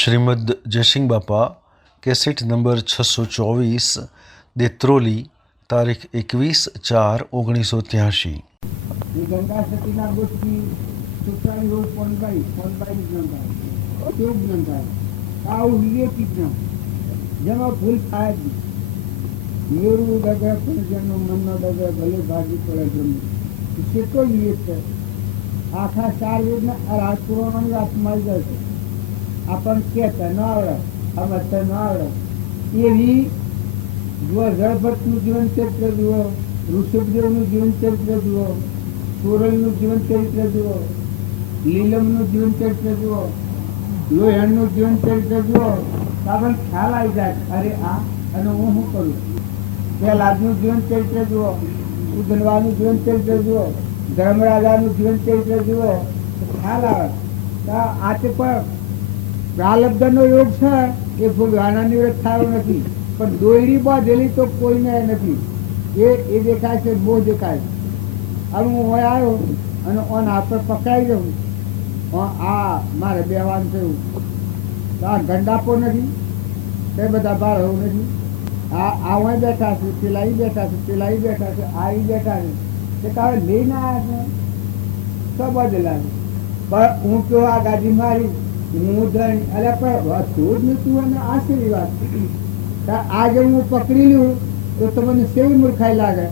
श्रीमद जयसिंह बापा cassette number 624 देत्रोली तारीख 21/4/1983। गंगा सतीना गोष्टी सुखाई रोज फोनबाई ज्ञान तो ज्ञान आव विवेकी ज्ञान જેમાં ભૂલ થાય જ મેરું ડગે પણ જેનો મનનો ડગે ભલે ભાગી પડે જમવું કેટલો વિવેક છે આખા 4 વેદના રાજપુરાણોની વાત મળી જાય છે આપણને કહેતા ન આવડે સમજતા ન આવડે એવી જુઓ જળભટ્ટનું જીવન ચરિત્ર જુઓ ઋષભદેવનું જીવન ચરિત્ર જુઓ સુરલનું જીવન ચરિત્ર જુઓ લીલમનું જીવન ચરિત્ર જુઓ લોહણનું જીવન ચરિત્ર જુઓ આપણને ખ્યાલ આવી જાય અરે આ અને હું શું કરું પ્રહલાદનું જીવન ચરિત્ર જુઓ ઉદનવાનું જીવન ચરિત્ર જુઓ ધર્મરાજાનું જીવન ચરિત્ર જુઓ ખ્યાલ આવે આ તે પણ પ્રાલબ્ધનો યોગ છે એ ભોગવાના નિવૃત્ત થયો નથી પણ દોયડી બાંધેલી તો કોઈને નથી એ દેખાય છે બહુ દેખાય હવે હું આવ્યો અને ઓન આપણે પકડાઈ જાઉં આ મારે બેવાનું થયું તો આ ગંડાપો નથી તે બધા બાર હોવું નથી આ બેઠા છે પેલા બેઠા છે પેલા બેઠા છે આ બેઠા છે તે કાવે લઈને આવ્યા છે તો બદલા પણ હું કયો આ ગાડી મારી હું જઈને અરે પણ હતું જ નતું અને આશીર્વાદ આજે હું પકડી લ્યું તો તમને સેવી મૂર્ખાઈ લાગે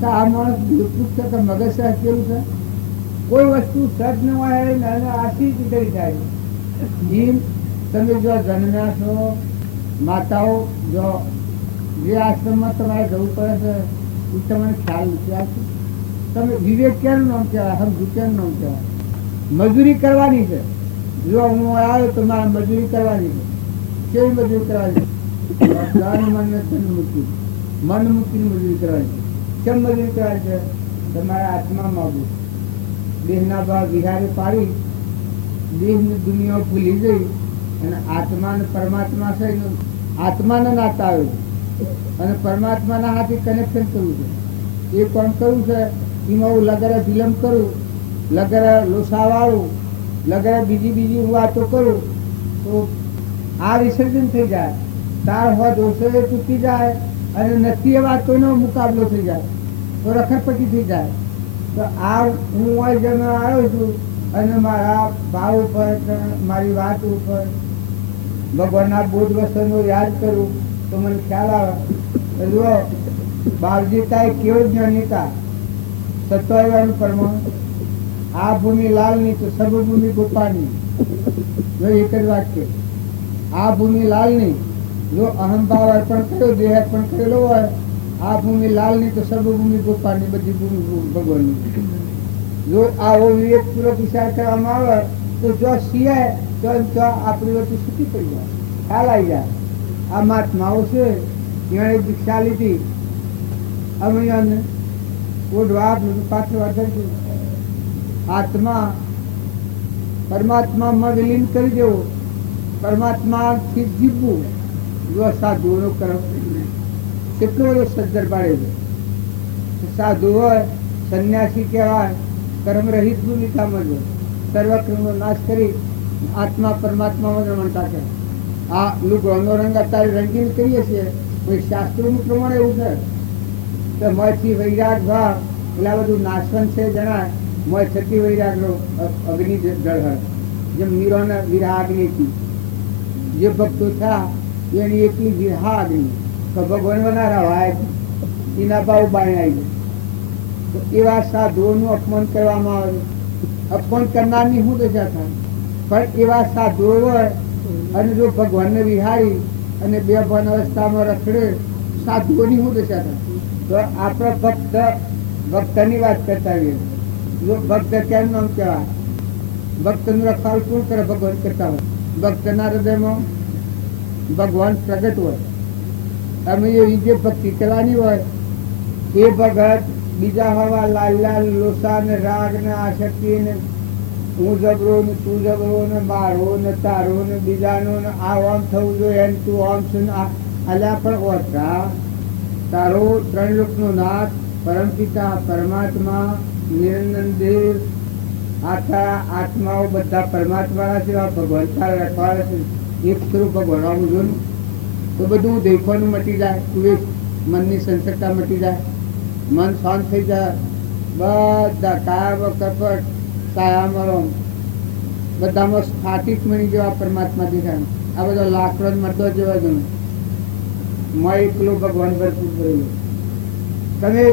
તો આ માણસ પૂછશે કે મગજ સાહેબ કેવું છે કોઈ વસ્તુ સજ ન હોય અને આશી કરી જાય જીમ તમે જો જન્મ્યા છો માતાઓ જો જે આશ્રમમાં તમારે જવું પડે છે એ તમને ખ્યાલ નથી આવતો તમે વિવેક ક્યાંનું નામ કહેવાય સમજુ ક્યાંનું નામ કહેવાય મજૂરી કરવાની છે જો હું આવ્યો તો મારે મજૂરી કરવાની છે કેવી મજૂરી કરવાની મન મૂકીને મજૂરી કરવાની કેમ મજૂરી કરવાની છે તમારા આત્મા માગું દેહના ભાવ વિહારે પાડી દેહની દુનિયા ભૂલી ગઈ અને આત્મા ને પરમાત્મા છે આત્માના નાતા આવ્યું અને પરમાત્માના હાથે કનેક્શન કરવું છે એ કોણ કરવું છે એમાં હું લગરે વિલંબ કરું લગરે લોસાવાળું લગરે બીજી હું વાતો કરું તો આ વિસર્જન થઈ જાય તાર હોવા દોષો તૂટી જાય અને નથી એ વાતોનો મુકાબલો થઈ જાય તો રખડપટ્ટી થઈ જાય તો આ હું જેમ આવ્યો છું અને મારા ભાવ ઉપર મારી વાત ઉપર ભગવાનના બોધ વસ્તુનો યાદ કરું તો મને ખ્યાલ આવે જુઓ બાવજીતાએ કેવો જ્ઞાનીતા સત્વાયવાનું પરમાણુ આ ભૂમિ લાલની તો સર્વભૂમિ ગોપાળની જો એક જ વાક્ય આ ભૂમિ લાલની જો અહંભાવ અર્પણ કર્યો દેહ અર્પણ કરેલો હોય આ ભૂમિ લાલની તો સર્વભૂમિ ગોપાળની બધી ભૂમિ ભગવાનની જો આવો વિવેકપૂર્વક વિચાર કરવામાં આવે તો જો સિવાય તો આપણી વસ્તુ છૂટી પડી જાય ખ્યાલ આવી જાય આ મહાત્માઓ છે એણે દીક્ષા લીધી અમે ઓઢવા પાછળ અડધું આત્મા પરમાત્મામાં વિલીન કરી દેવો પરમાત્માથી જીવવું જો સાધુઓનો કર્મ કેટલો બધો સજ્જર પાડે છે સાધુ હોય સંન્યાસી કહેવાય કર્મ રહિત ભૂમિકામાં જો સર્વકર્મનો નાશ કરી આત્મા પરમાત્મામાં રમણતા છે આ લુગડોનો રંગ અત્યારે રંગીન કરીએ છીએ કોઈ શાસ્ત્રોનું પ્રમાણ એવું છે કે મોયથી વૈરાગ ભાવ પેલા બધું નાશવંત છે જણાય મોય થતી વૈરાગનો અગ્નિ જળહળ જેમ મીરોને વિરહા અગ્નિ હતી જે ભક્તો થયા એની એટલી વિરહા અગ્નિ તો ભગવાન બનારા વાય એના ભાવ બાણી આવી જાય તો એવા સાધુઓનું અપમાન કરવામાં આવે અપમાન કરનારની શું દશા થાય પણ એવા સાધુઓ હોય અને જો ભગવાનને વિહારી અને બે ભન અવસ્થામાં રખડે સાધુઓની શું દશા થાય તો આપણે ભક્તની વાત કરતા હોઈએ જો ભક્ત કેમ નામ કહેવાય ભક્તનું રખવાલ કોણ કરે ભગવાન કરતા હોય ભક્તના હૃદયમાં ભગવાન પ્રગટ હોય અમે એવી જે ભક્તિ કરવાની હોય એ ભગત બીજા હવા લાલ લાલ લોસા ને રાગ ને આસક્તિ ને હું જબરો ને તું જબરો ને મારો ને તારો ને બીજાનો ને આ આમ થવું જોઈએ ને તું આમ છું ને અલ્યા પણ ઓછા તારો 3 લોકનો નાથ પરમપિતા પરમાત્મા નિરંજન દેવ આત્માઓ બધા પરમાત્માના છે, ભગવાન તારા રખવાડે છે, એક સ્વરૂપ ભગવાન જોયું તો બધું દેખવાનું મટી જાય, કુવેશ મનની સંસકતા મટી જાય, મન શાંત થઈ જાય, બધા કાયા કપટ કાયામાં બધામાં સ્ફાટિક મણી જેવા પરમાત્મા દેખાય. આ બધા લાકડો મરદો જેવા જ મેં એકલું ભગવાન ભરપૂર કરેલું. તમે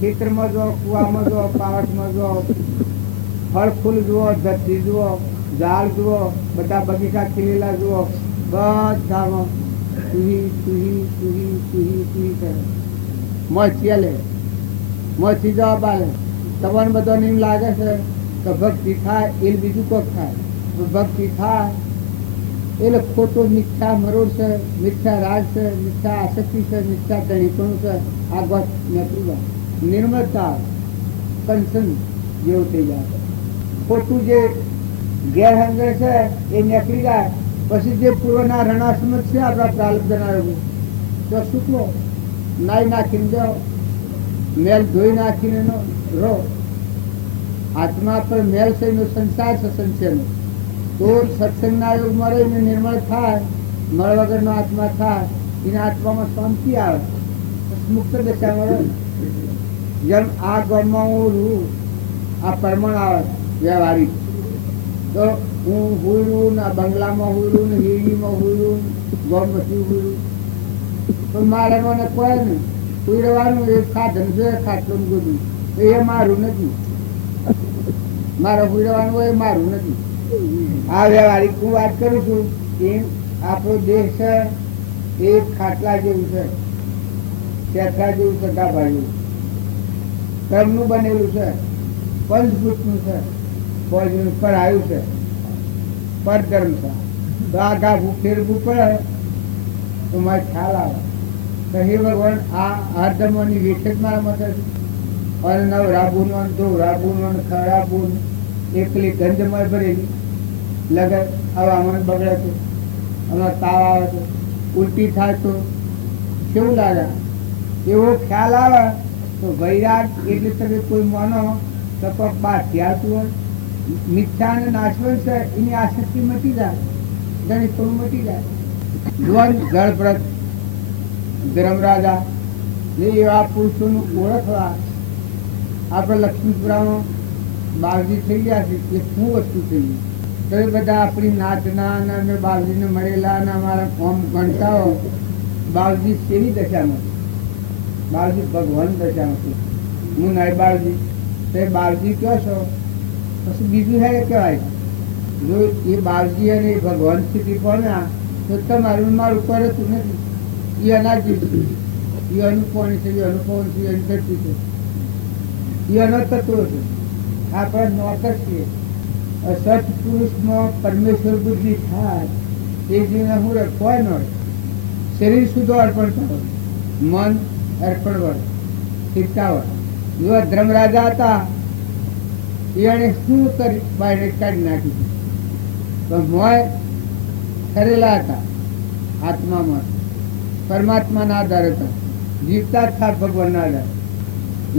ખેતરમાં જુઓ, કુવામાં જુઓ, પાવટમાં જુઓ, ફળ ફૂલ જુઓ, ધરતી જુઓ, ઝાડ જુઓ, બધા બગીચા ખીલેલા જુઓ, બધામાં તુહી તુહી તુહી તુહી તુહી કરે. મોચી લે, મોચી જવાબ આલે. તમને બધો એમ લાગે છે કે ભક્તિ થાય એ બીજું કોક થાય. ભક્તિ થાય એટલે ખોટો મિથ્યા મરોડ છે, મિથ્યા રાગ છે, મિથ્યા આસક્તિ છે, મિથ્યા ધણીપણું છે. આ ગોત નીકળી નિર્મળતા કંચન જેવું થઈ જાય. ખોટું જે ગેરહંગર છે એ નીકળી જાય. પછી જે પૂર્વના રણાસમત છે આપણા પ્રાલબ્ધના તો શુક્લો નાઈ નાખીને જાઓ, મેલ ધોઈ નાખીને રહો. આત્મા પર મેલ છે એનો સંસાર છે સંશયનો. તો સત્સંગના યોગમાં રહીને નિર્મળ થાય, મળ વગરનો આત્મા થાય, એના આત્મામાં શાંતિ આવે, મુક્ત દશામાં રહે. જેમ આ ગામમાં હું રહું, આ પરમણ આવે વ્યવહારિક, તો હું હુયું ને બંગલામાં હુયું ને હીડીમાં હુયું, ગામમાંથી હુયું, પણ મારે મને કોઈ ને હુડવાનું એક સાધન છે, ખાટલું બધું એ મારું નથી. મારે હુડવાનું હોય એ મારું નથી. આ વ્યવહારિક હું વાત કરું છું. એમ આપણો દેશ છે એ ખાટલા જેવું છે, શેઠા જેવું છે, ગાભા જેવું કર્મનું બનેલું છે, પંચભૂતનું છે, ફોજનું કરાયું છે, પરધર્મ છે. તો આ ગાભું ફેરવું પડે તો મારે ખ્યાલ આવે તો હે ભગવાન આ હરધર્મની વિશેષ મારા મત અને નવ રાબુન ધોરાબુન ખરાબુન એકલી ગંધમય ભરેલી લગન. હવે અમને બગડે છે, હમણાં તાવ આવે છે, ઉલટી થાય તો કેવું લાગે? એવો ખ્યાલ આવે તો વૈરાગ એટલે તમે કોઈ માનો તો બહાર થયાતું હોય, મિથ્યા અને નાશવન છે એની આસક્તિ મટી જાય, ગણિત પણ મટી જાય. જુવાન જળપ્રદ ધર્મરાજા એવા પુરુષોનું ઓળખવા આપણે લક્ષ્મીપુરામાં બાવજી થઈ ગયા છે. એ શું વસ્તુ થઈ ગઈ? તો એ બધા આપણી નાચના અને અમે બાવજીને મળેલા અને અમારા કોમ ગણતાઓ બાવજી કેવી દશામાં? બાવજી ભગવાન દશામાં છે. હું નહીં બાવજી તો એ બાવજી કહો છો, પછી બીજું હે કહેવાય. જો એ બાવજી અને એ ભગવાન સ્થિતિ કોના તો તમારું મારું કરતું નથી. એ અનાજ છે, એ અનુપોણી છે, એ અનુપવન છે, એની ધરતી છે, એ અનતત્વ છે. આપણે નોકર છીએ. સત્પુરુષમાં પરમેશ્વર બુદ્ધિ થાય એ જીવને હું કોઈ ન શરીર શુદ્ધ અર્પણ કરો, મન અર્પણ વળ, શીખતા જો ધર્મરાજા હતા એને શું કરી બહાર કાઢી નાખી પણ મોય ઠરેલા હતા. આત્મામાં પરમાત્માના આધાર હતા, જીવતા જ હતા ભગવાનના આધાર.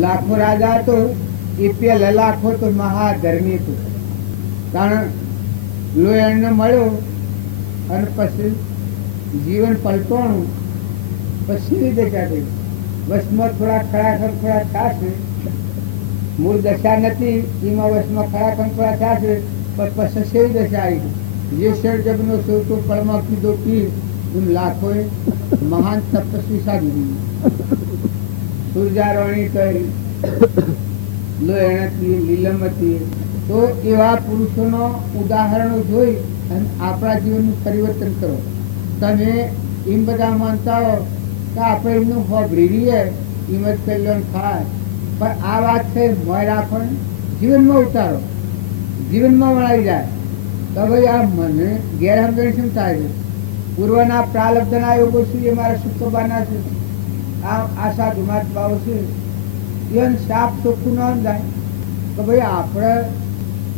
લાખો રાજા હતો એ પેલા લાખો તો મહાધર્મી હતો. કારણ લોહીને મળ્યો અને પછી જીવન પલટવાનું પછી રીતે કાઢે વસમાં થોડા ખરાખર થોડા થશે. મૂળ દશા નથી એમાં વસમાં ખરાખર થોડા થશે પણ પછી સેવી દશા આવી. જે શેર જગનો સૌતો પળમાં કીધો પી એમ લાખોએ મહાન તપસ્વી સાધી સૂર્યારોહણી કરી લોહીણતી લીલમતી. તો એવા પુરુષોનો ઉદાહરણો જોઈ અને આપણા જીવનનું પરિવર્તન કરો. તમે એમ બધા માનતા હો કે આપણે એમનું હોભળી રહીએ એમ જ કલ્યાણ થાય, પણ આ વાત છે મોય રાખો, જીવનમાં ઉતારો, જીવનમાં વળાઈ જાય તો ભાઈ આ મને ગેરસમજણ શું થાય છે? પૂર્વના પ્રાલબ્ધના યોગો છે એ મારા શુક્રબારના છે. આ સાધુ મહાત્માઓ છે એને સાપ ચોખ્ખું ન જાય તો ભાઈ આપણે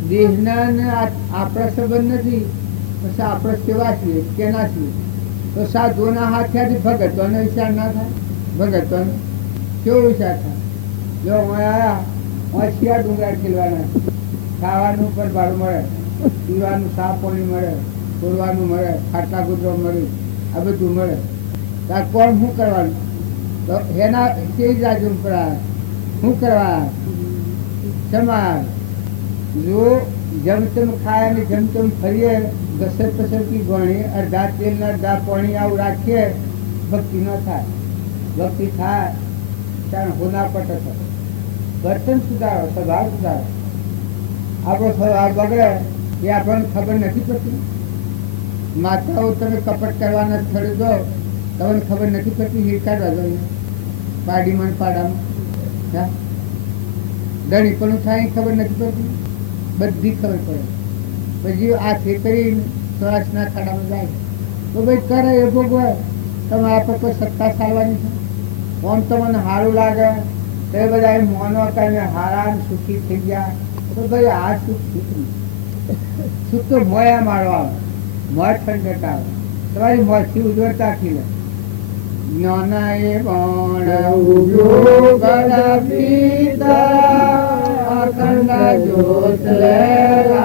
દેહના ને આપણા સંબંધ નથી, પછી આપણે કેવા છીએ કેના છીએ? તો સાધુઓના હાથ્યાથી ભગતોનો વિચાર ના થાય? ભગતોનો કેવો વિચાર થાય? જો હું આવ્યા શિયા ડુંગરા ખેલવાના ખાવાનું પણ ભાડું મળે, પીવાનું સાફ પાણી મળે, ખોરવાનું મળે, ખાટલા કૂતરો મળે, આ બધું મળે. ત્યાં કોણ શું કરવાનું? તો એના તે જ રાજુ પર શું કરવા? સમાજ જો જેમ તેમ ખાય અને જેમ તેમ ફરીએ, ઘસર પસરથી ગણી અડધા તેલ ને અડધા પાણી આવું રાખીએ, ભક્તિ ન થાય. ભક્તિ થાય ત્યારે હોના પટ થાય. વર્તન સુધારો, સ્વભાવ સુધારો. આપણો સ્વભાવ બગડે એ આપણને ખબર નથી પડતી. માતાઓ તમે કપટ કરવાના સ્થળે જો તમને ખબર નથી પડતી. હિરકાડવા જોઈએ પાડીમાં પાડામાં દણી પણ થાય ખબર નથી પડતી. બધી ખબર પડે. પછી આ ખેતરી શ્વાસના ખાડામાં જાય તો ભાઈ કરે એ ભોગવે. તમારા પર કોઈ સત્તા ચાલવાની છે. આમ તમને સારું લાગે તો એ બધા એમ મોનો કરીને હારા સુખી થઈ ગયા તો ભાઈ આ સુખ સુખ તો મોયા મારો આવે, મોય ઠંડક આવે. તમારી મોથી ઉજવતા ખીલે જ્ઞાના એ પણ ઉગ્યો ગળા પીતા અખંડ જ્યોત લેલાયા.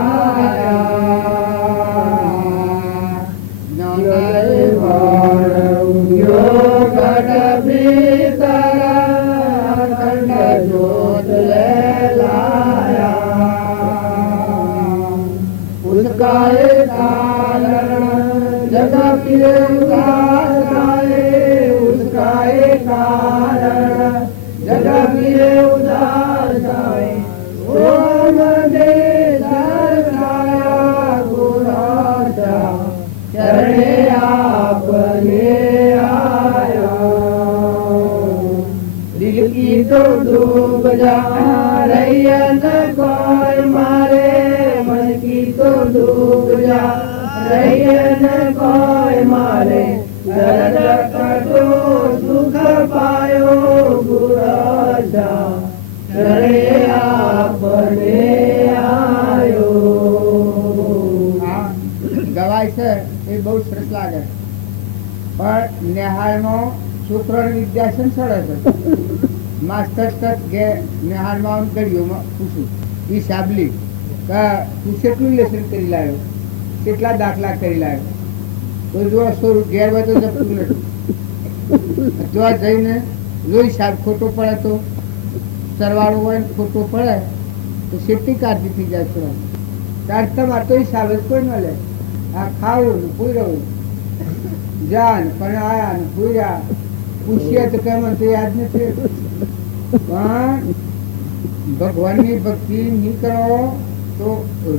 જ્ઞાના એ પણ ઉગ્યો ગળા પીતા અખંડ જ્યોત લેલાયા. ઉસકાએ કારણ જગત के उदासाए, उसका एक कारण जगत के उदासाए. ओम दे दर्शाया गुराजा चरणे आपने आया. दिल की तो डूब जा रही न कोई मारे, मन की तो डूब जा रैयन कोई मारे. दर्द कटो सुख पायो गुराजा चरे आपने आयो. ગવાય છે એ બહુ સરસ લાગે. પણ નેહાળમાં છોકરાની વિદ્યા સંસળે છે. માસ્ટર કે નેહાળમાં ગળીઓમાં પૂછું એ સાબલી તું કેટલું લેસન કરી લાવ્યો, કેટલા દાખલા કરી લાવ્યો? તો જો ઘેર હોય તો જપતું નથી. જો જઈને જો હિસાબ ખોટો પડે તો સરવાળો હોય ને ખોટો પડે તો સેફટી કાઢી થઈ જાય થોડા. ત્યારે તમારે તો હિસાબ જ કોઈ ન લે. આ ખાવું ને પૂર્યું જાન પણ આયા ને પૂર્યા પૂછીએ તો કેમ તો યાદ નથી. પણ ભગવાનની ભક્તિ નહીં કરો તો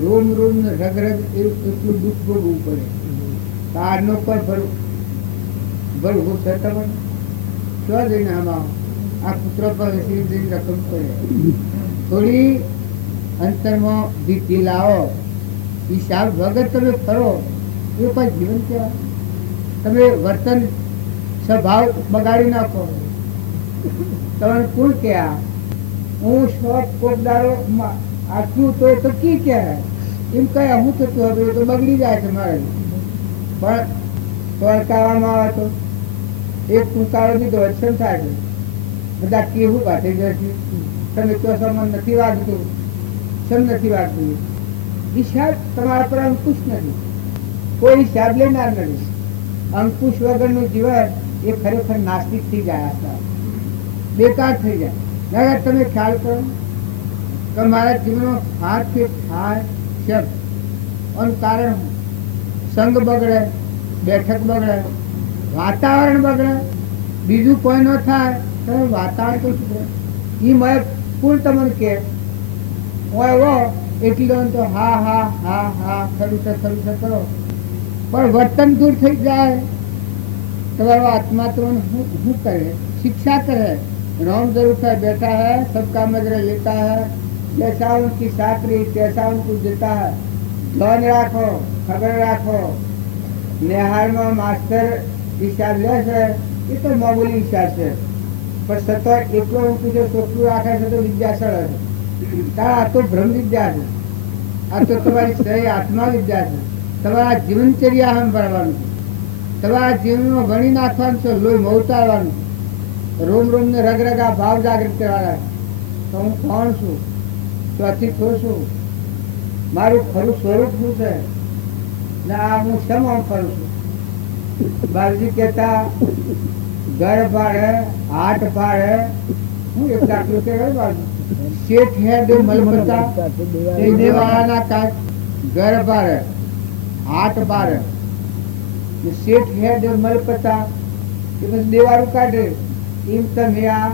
રોમ રોમ ને રગ રગ એટલું દુઃખ ભોગવવું પડે. તારનો પર ભરવું છે તમને ક્યાં જઈને આમાં આ પુત્ર પર જઈને રકમ પડે. થોડી અંતરમાં ભીતિ લાવો. હિસાબ વગર તમે ફરો એ કોઈ જીવન કહેવાય? તમે વર્તન સ્વભાવ બગાડી નાખો. તમે કોણ કે હું શોખ કોકદારો આટલું તો કી કહેવાય એમ કયા હું થતું હવે તો બગડી જાય છે મારે. પણ તોડકાવામાં આવે તો એક ટૂંકારો દીધો અક્ષમ થાય છે. બધા કેવું કાઢી જાય છે તમે તો સમન નથી વાગતું, સમ નથી વાગતું. હિસાબ તમારા પર અંકુશ નથી. કોઈ હિસાબ લેનાર નથી. અંકુશ વગરનું જીવન એ ખરેખર નાસ્તિક થઈ જાય, બેકાર થઈ જાય. તમે ખ્યાલ કરો કે મારા જીવનમાં હાથથી થાય શબ્દ એનું કારણ સંગ બગડે, બેઠક બગડે, વાતાવરણ બગડે. બીજું કોઈ ન થાય તો વાતાવરણ તો સુધરે. એ મેં કોણ તમને કે એવો એટલી તો હા હા હા હા ખરું છે કરો. પણ વર્તન દૂર થઈ જાય. તમારો આત્મા તો શું કરે? શિક્ષા કરે. राम जरूर है बैठा है, सबका मजरा लेता है, जैसा उनकी साकरी तैसा उनको देता है. ધ્યાન રાખો, ખબર રાખો. નેહાળમાં માસ્ટર હિસાબ લે છે એ તો મામૂલી હિસાબ છે, પણ સતત એટલો ઊંચું છે ચોખ્ખું રાખે છે તો વિદ્યા સરળ છે. આ તો બ્રહ્મ વિદ્યા છે. આ તો તમારી સહી આત્મા વિદ્યા છે. તમારા જીવનચર્યા સંભાળવાનું છે. તમારા જીવનમાં ભણી નાખવાનું છે, લોહી મૌતારવાનું. રોમ રોમ ને રગરગા ભાવ જાગૃત કરવાના. તો હું કોણ છું, ક્યાંથી થો છું, મારું ખરું સ્વરૂપ શું છે ને આ હું શેમાં ફરું છું. બાપજી કહેતા ઘર ભાડે હાટ ભાડે હું એક દાખલો કહેવાય બાજુ શેઠ હે દે મલમતા તે દેવાળાના કાચ ઘર ભાડે હાટ ભાડે ને શેઠ હે દે મલપતા એ બસ દેવાળું કાઢે એમ તમે આ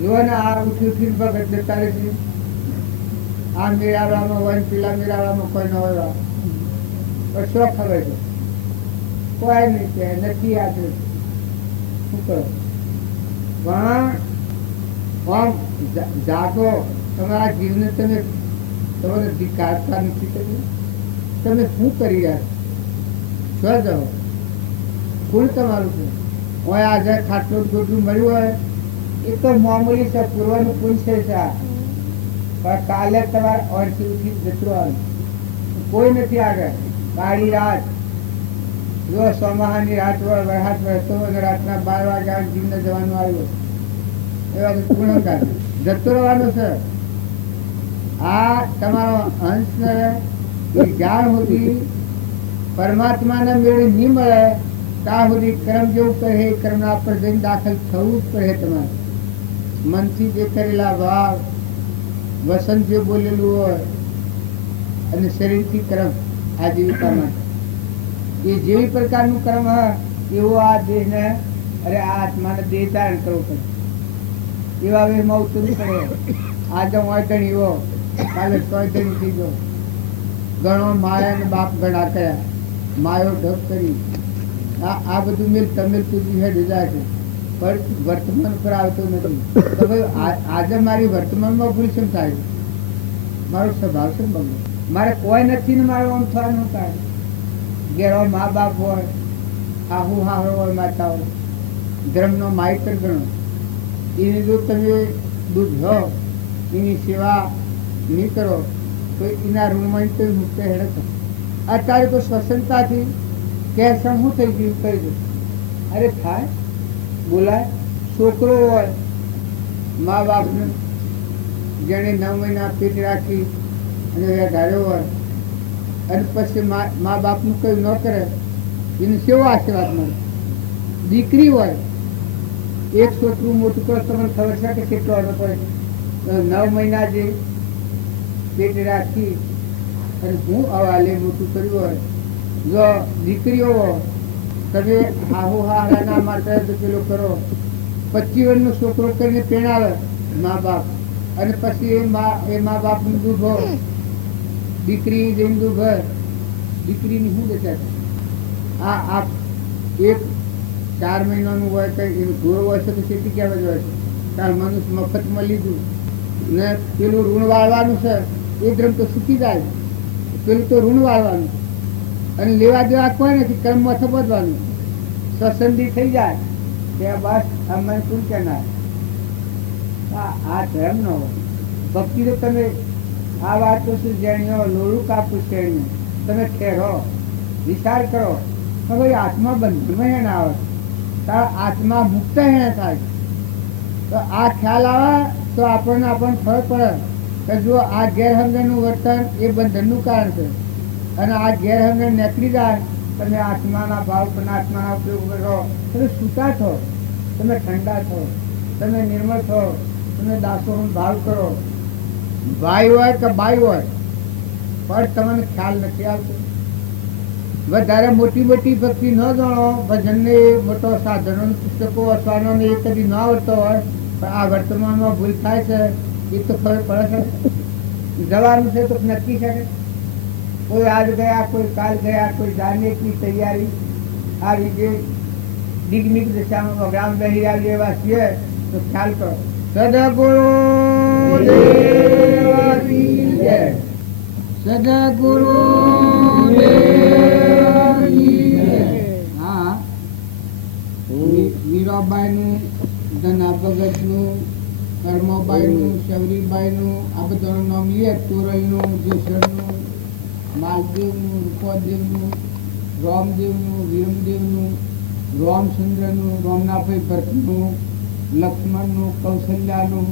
જો ને આ ઉઠી ઉઠીને ભગત જતા રહેશે. આ મેળાવામાં હોય પેલા મેળાવામાં કોઈ ન હોય પણ શું ખબર છે કોઈ નહીં કે નથી યાદ શું કરો પણ આમ જાગો તમારા જીવને તમે તમારે વિકાસતા નથી કર્યું. તમે શું કરી રહ્યા છો જાઓ કુલ તમારું છે હોય આજે ખાટલું ગોટલું મળ્યું હોય એ તો મામૂલી છે પૂર્વનું કુલ છે પણ કાલે તમારે અડધી ઉઠી જતું આવે કોઈ નથી આગળ. કાળી રાત જો સોમાહાની રાત હોય વરસાદ વહેતો અને રાતના 12 વાગ્યા જીવને જવાનું આવ્યું એવા પૂર્ણ કાઢે જતો રહેવાનું છે. આ તમારો અંશ ને એ જ્ઞાન સુધી પરમાત્માને મેળે નહીં મળે ત્યાં સુધી કર્મ જેવું કરે કર્મના પર જઈને દાખલ થવું જ પડે. તમારે મનથી જે કરેલા ભાવ વસન જે બોલેલું હોય અને શરીરથી કર્મ આજીવિકા માટે એ જેવી પ્રકારનું કર્મ હોય એવો આ દેહને અરે આ આત્માને દેહ ધારણ કરવો પડે. એવા વેમાં ઉતરવું પડે. આજે વાંધણ એવો કાલે વાંધણ થઈ ગયો. ઘણો માયા ને બાપ ગણા કર્યા માયો ઢગ કરી આ બધું મેલ તમિલ પૂજી હેડ જાય છે પણ વર્તમાન પર આવતું નથી. તો ભાઈ આજે મારી વર્તમાનમાં ભૂલ કેમ થાય? મારો સ્વભાવ છે બગડે. મારે કોઈ નથી ને મારું આમ થવાનું કારણ ઘેરો મા બાપ હોય હાહુ હાહરો હોય માતા હોય ધર્મનો માહિતર ગણો એની જો તમે દૂધ લો એની સેવા નહીં કરો તો એના ઋણમાં તો મુક્ત હેડે થશે. અત્યારે તો સ્વતંત્રતાથી કે શું થઈ ગયું કરી દો અરે થાય બોલાય. છોકરો હોય મા બાપને જેણે 9 મહિના પેટ રાખી અને ધાર્યો હોય અને પછી મા બાપનું કંઈ ન કરે એને કેવો આશીર્વાદ મળે. દીકરી હોય એક છોકરું મોટું કરો તમને ખબર છે કે કેટલો અડો પડે. 9 મહિના જે પેટ રાખી અને હું અવાલે મોટું કર્યું હોય જો દીકરીઓ તમે હાહુ હારાના માટે પેલો કરો 25 વર્ષનો છોકરો કરીને પેણાવે મા બાપ અને પછી એ મા બાપનું દુઃખ હોય દીકરી જેનું દુઃખ હોય દીકરીની શું દેતા આ એક 4 મહિનાનું હોય કંઈ એનું ઘોર હોય છે તો ખેતી કહેવા જ હોય છે કારણ મનુષ્ય મફતમાં લીધું ને પેલું ઋણ વાળવાનું છે એ ધર્મ તો સુકી જાય પેલું તો ઋણ વાળવાનું અને લેવા દેવા કોઈ નથી કર્મમાં થપદવાનું સ્વસંધી થઈ જાય ત્યાં બસ અમને શું કહેનાર. આ ધર્મ ન હોય ભક્તિ તો તમે આ વાત તો શું જાણ્યો લોરું કાપું શ્રેણીઓ તમે ઠેરો વિચાર કરો કે ભાઈ આત્મા બંધમાં એને આવે તારા આત્મા મુક્ત એને થાય તો આ ખ્યાલ આવે તો આપણને ખબર પડે કે જો આ ગેરસમજણનું વર્તન એ બંધનનું કારણ છે અને આ ગેરસમજણ નીકળી જાય તમે આત્માના ભાવ પરમાત્માના ઉપયોગ કરો તમે છૂટા છો તમે ઠંડા છો તમે નિર્મળ છો તમે દાસોનો ભાવ કરો. ભાઈ હોય કે બાઈ હોય પણ તમને ખ્યાલ નથી આવતો. વધારે મોટી ભક્તિ ન જાણો ભજનને મોટો સાધનો પુસ્તકો વાંચવાનો એ કદી ન આવડતો હોય પણ આ વર્તમાનમાં ભૂલ થાય છે એ તો ખબર પડે છે. જવાનું છે તો નક્કી છે કોઈ આજ ગયા કોઈ કાલ ગયા કોઈ જાને की તૈયારી આવી જે દિગ્મિક દિશામાં પ્રોગ્રામ બની રહ્યા એવા છીએ તો ખ્યાલ કરો. સદગુરુ દેવની જય. સદગુરુ દેવની જય. હા મીરાબાઈનું ધના ભગતનું કર્મોબાઈનું શબરીબાઈનું આ બધાનું નામ લઈએ તોરલનું જેસરનું માલદેવનું રૂપદેવનું રામદેવનું વીરમદેવનું રામચંદ્રનું રામનાભાઈ ભરતનું લક્ષ્મણનું કૌશલ્યાનું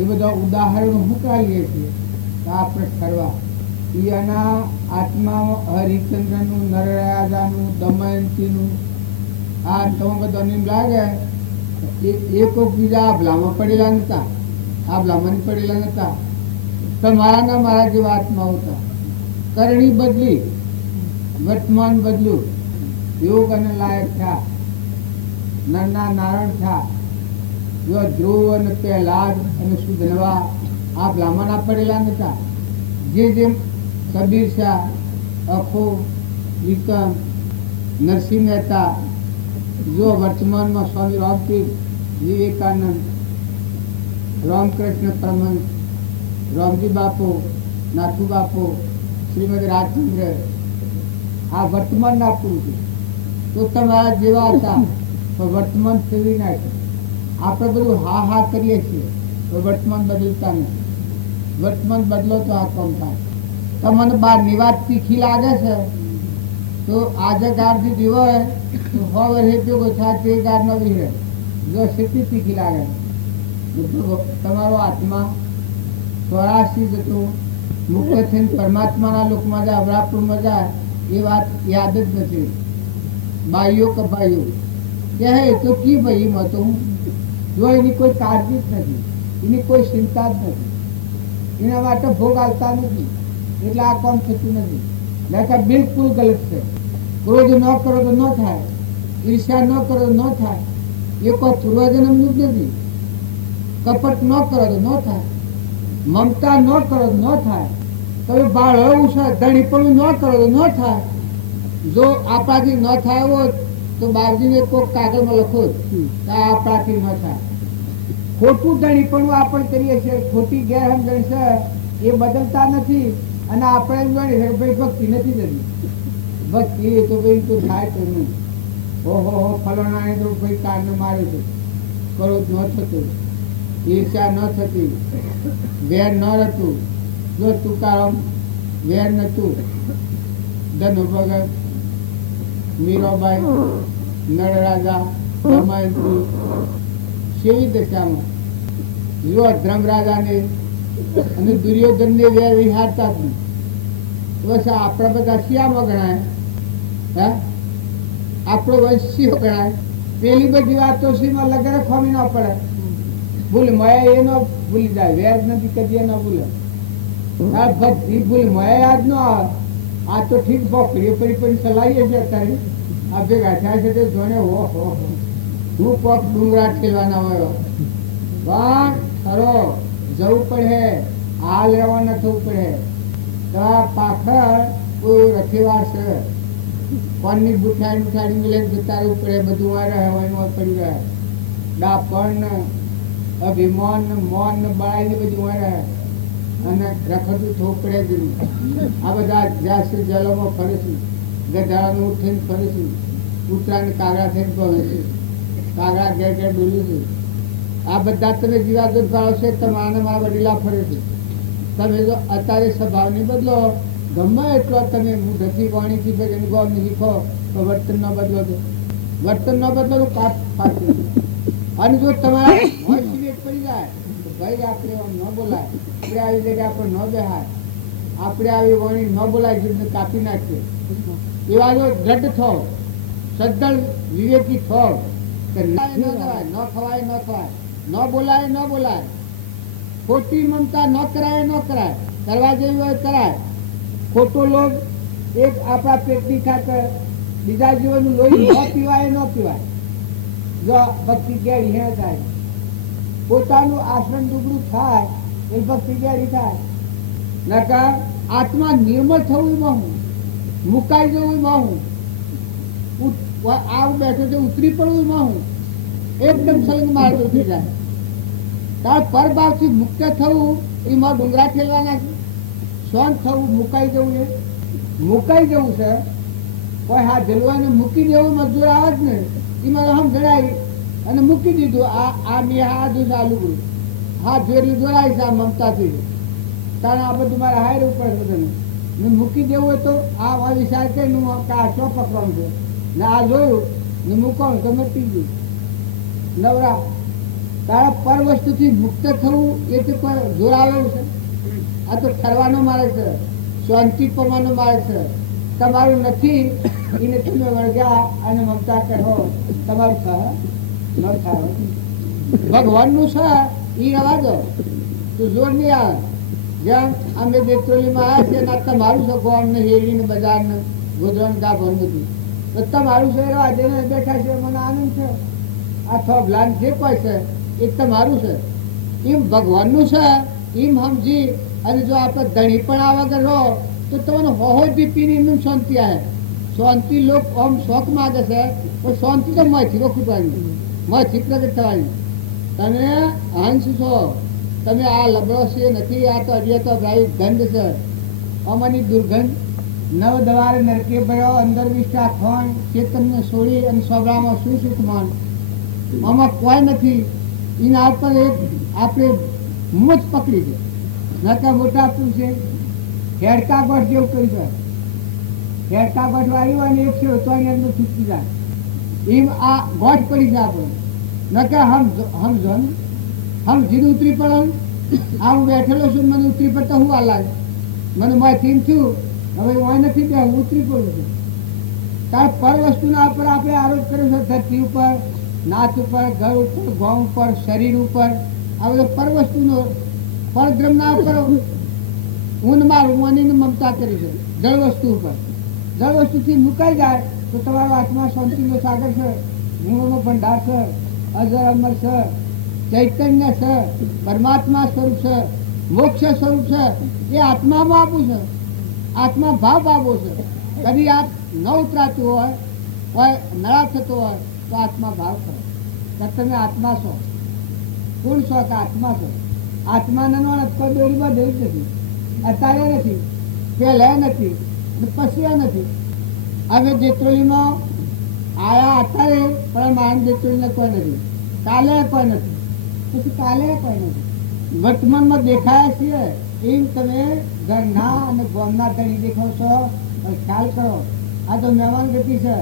એ બધા ઉદાહરણો શું કાઢીએ છીએ તો આપણે કરવા એના આત્મા હરિચંદ્રનું, નરરાજાનું, દમયંતીનું, આ તમે બધા એમ લાગે એક બીજા આભલામાં પડેલા નતા, આભલામાં પડેલા નતા. તમારા ના મારા જેવા આત્માઓ હતા. કરણી બદલી, વર્તમાન બદલું, યોગ અને લાયક થયા, નરના નારાયણ થયા. જો ધ્રુવ અને પ્રહલાદ અને સુધનવા આ બ્રાહ્મણ પડેલા નતા. જેમ કબીર શાહ, અખો, વિક્રમ, નરસિંહ મહેતા, જો વર્તમાનમાં સ્વામી રામતીર્થ, વિવેકાનંદ, રામકૃષ્ણ પરમહંસ, રામજી બાપુ, નાથુ બાપુ, શ્રીમદ રાજચંદ્ર, આ વર્તમાનના પુરુષો. તો તમારા જેવા હતા તો વર્તમાન ફેરવી નાખ્યું. આપણે બધું હા હા કરીએ છીએ તો વર્તમાન બદલતા નથી. વર્તમાન બદલો તો આ કામ થાય. તમને બહારની વાત તીખી લાગે છે તો આજે ગાળથી દીવો હોય તો હવે ભેગો થાય તે ગાળ ન વિહે. જો સ્થિતિ તીખી લાગે તમારો આત્મા 84 જતો મુક્ત થઈને પરમાત્માના લોકમાં જાય, અવરાપુરમાં જાય, એ વાત યાદ જ નથી. બાઈઓ કે ભાઈઓ કહે તો કી ભાઈ માં તો જો એની કોઈ કાળજી જ નથી, એની કોઈ ચિંતા જ નથી, એના માટે ભોગ આવતા નથી, એટલે આ કામ થતું નથી. એટલે બિલકુલ ગલત છે. ક્રોધ ન કરો તો ન થાય, ઈર્ષ્યા ન કરો તો ન થાય, એ કોઈ પૂર્વજન્મનું જ નથી. કપટ ન કરો તો ન થાય, મમતા ન કરો તો ન થાય, તમે બાળવું છે ધણીપણું ન કરો તો ન થાય. જો આપણાથી ન થાય હોત તો બારજીને કોઈ કાગળમાં લખો તો આપણાથી ન થાય. ખોટું ધણીપણું આપણે કરીએ છીએ, ખોટી ગેરસમજણ છે એ બદલતા નથી. અને આપણે એમ જાણીએ કે ભાઈ ભક્તિ નથી થતી. ભક્તિ તો ભાઈ તો થાય તો નહીં. ઓહો હો ફલાણાએ તો ભાઈ કારને મારે છે, ક્રોધ ન થતો, ઈર્ષ્યા ન થતી, વેર ન રહેતું. જો તુકારામ વેર નતું, ધનુ ભગત, મીરાબાઈ, નળરાજા, દમયંતી, કેવી દશામાં જો ધર્મરાજાને અને દુર્યોધનને વેર વિહારતા જ નહીં. બસ આપણા બધા શિયામાં ગણાય, હા આપણો વંશ શિયો ગણાય. પેલી બધી વાતો શીમાં લગન ખોમી ન પડે. ભૂલ મયા એ ન ભૂલી જાય, વેર નથી કદી ન ભૂલે. ભક્તિ ભૂલ મયા યાદ ન આવે. આ તો ઠીક પકડીએ પડી ચલાવીએ છીએ અત્યારે. આ ભેગા થાય છે તે જોડે હો હું પગ ડુંગરા ઠેલવાના હોય પણ ખરો જવું પડે, હાલ રહેવાના થવું પડે. પાછળ કોઈ રખેવાર છે, કોણની બુઠાડી લઈને જતા રહેવું પડે. બધું રહે હોય પડી રહે. ડાપણ, અભિમાન, મોન, બળાઈ બધું રહે અને રખડતું થવું પડે જ નહીં. આ બધા જ્યાં જલોમાં ફરે છે, ગધાડાનું ઉઠીને ફરે છે, ઉતરાને કાગડા થઈને ફરે છે, કાગડા ઘેર ઘેર ડોલ્યું છે. આ બધા તમે જીવાદો ભાવ છે, તમારા મારા વડીલા ફરે છે. તમે જો અત્યારે સ્વભાવ નહીં બદલો, ગમે એટલો તમે મુઢથી વાણીથી ભજન ગોમ શીખો તો વર્તન ન બદલો તો વર્તન ન બદલો તો કાપ ફાટે. અને જો તમારા પડી જાય તો ભાઈ આપણે ન બોલાય, આપણે આવી જગ્યા પર ન બેહાય, આપણે આવી વાણી ન બોલાય, જીભને કાપી નાખીએ. એવા જો દ્રઢ થો, સદ્દળ વિવેકી થો કે ન ખવાય, ન ખવાય, ન ખવાય, ન બોલાય, ન બોલાય. ખોટી મમતા ન કરાય, ન કરાય. કરવા જેવી હોય કરાય. ખોટો લોભ એક આપણા પેટની ખાતર બીજા જીવનનું લોહી ન પીવાય, ન પીવાય. જો ભક્તિ ગેડી હે થાય, પોતાનું આશ્રમ ડૂબડું થાય એ ભક્તિ ગેડી થાય. નકર આત્મા નિર્મળ થવું એમાં હું, મુકાઈ જવું એમાં હું, આવું બેઠો છે ઉતરી પડવું એમાં હું, એકદમ સલંગ માર્ગ ઉતરી જાય. તાર પરભાવથી મુક્ત થવું એમાં ડુંગરા ઠેલવાના છે. શાંત થવું, મુકાઈ જવું, એ મુકાઈ જવું છે. કોઈ હા જલવાને મૂકી દેવું મજૂર આવે જ ને, એમાં હમ જણાવી અને મૂકી દીધું. આ મેં હાથ ચાલુ કર્યું, હાથ જોયેલું જોડાય છે આ મમતાથી. કારણ આ બધું મારે હાર ઉપર બધાને મૂકી દેવું હોય તો આ વિચાર કરીને આ ચો પકડવાનું છે ને આ જોયું ને મૂકવાનું તો મટી ગયું. નવરા તારા પર વસ્તુથી મુક્ત થવું એ તો કોઈ જોર આવેલું છે. આ તો ઠરવાનો મારે છે. શાંતિ પામવાનો માર્ગ છે. તમારું નથી એને તમે વળગ્યા અને મમતા કરો, તમારું થાય ન થાય. ભગવાનનું છે એ રવા દો તો જોર નહીં આવે. જેમ અમે દેત્રોલીમાં આવ્યા છીએ ને તમારું છે ગોળ ને હેડી ને બજાર ને ગોધરા ગા ભરવું તો તમારું છે રવા દે બેઠા છે. મને આનંદ છે. આ થોભલાન જે કોઈ છે એ તમારું છે. એમ ભગવાનનું છે એમ સમજી અને જો આપણે ધણી પણ આ વગર રહો તો તમને હોહો દીપીને એમનું શાંતિ આવે. શાંતિ લોક આમ શોખ માગે છે પણ શાંતિ તો મથી રોકવું પડે, મથી પ્રગટ થવાની. તમે હંસ છો, તમે આ લબડો છે નથી, આ તો હજી તો ભાઈ ગંધ છે. અમારી દુર્ગંધ નવ દવારે નરકે ભર્યો અંદર વિષ્ટા ખોણ ચેતનને છોડી અને સ્વભાવમાં શું સુખ માન. આમાં કોઈ નથી. એના પર એક આપણે મૂછ પકડી છે. નકા મોટા પુરુષે હેડકા ગોઠ જેવું કરી છે. હેડકા ગોઠ વાળ્યું અને એક છે તો એની અંદર છૂટકી જાય. એમ આ ગોઠ પડી જાય આપણે. નકા હમ જીદ ઉતરી પડે. આ હું બેઠેલો છું મને ઉતરી પડતા હું વાર લાગે. મને મારે થીમ છું હવે હું નથી બે હું ઉતરી પડું છું. કારણ પર વસ્તુના ઉપર આપણે આરોપ કર્યો છે. ધરતી ઉપર, નાચ ઉપર, ઘર ઉપર, ગૌ ઉપર, શરીર ઉપર, આ બધો પર વસ્તુનો પરબ્રહ્મના ઉપર ઊંઘ મારું માનીને મમતા કરી છે. જળ વસ્તુ ઉપર, જળ વસ્તુથી મુકાઈ જાય તો તમારો આત્મા શાંતિનો સાગર છે, ગુણોનો ભંડાર છે, અજર અમર છે, ચૈતન્ય છે, પરમાત્મા સ્વરૂપ છે, મોક્ષ સ્વરૂપ છે. એ આત્મામાં આપવું છે. આત્મા ભાવ આપવો છે. કદી આપ ન ઉતરાતું હોય, કોઈ નળા થતો હોય તો આત્મા ભાવ કરો કે તમે આત્મા છો. કોણ છો કે આત્મા છો. આત્માના કોઈ દોરીમાં દેવું જ નથી. અત્યારે નથી, પહેલા નથી, પછી નથી. અમે દેત્રોલીમાં આવ્યા અત્યારે પણ મારા દેત્રોલીને કોઈ નથી, કાલે કોઈ નથી, પછી કાલે કોઈ નથી. વર્તમાનમાં દેખાયા છીએ એમ તમે ઘરના અને ગામના ધણી દેખો છો. ખ્યાલ કરો આ તો મહેમાન ગતિ છે.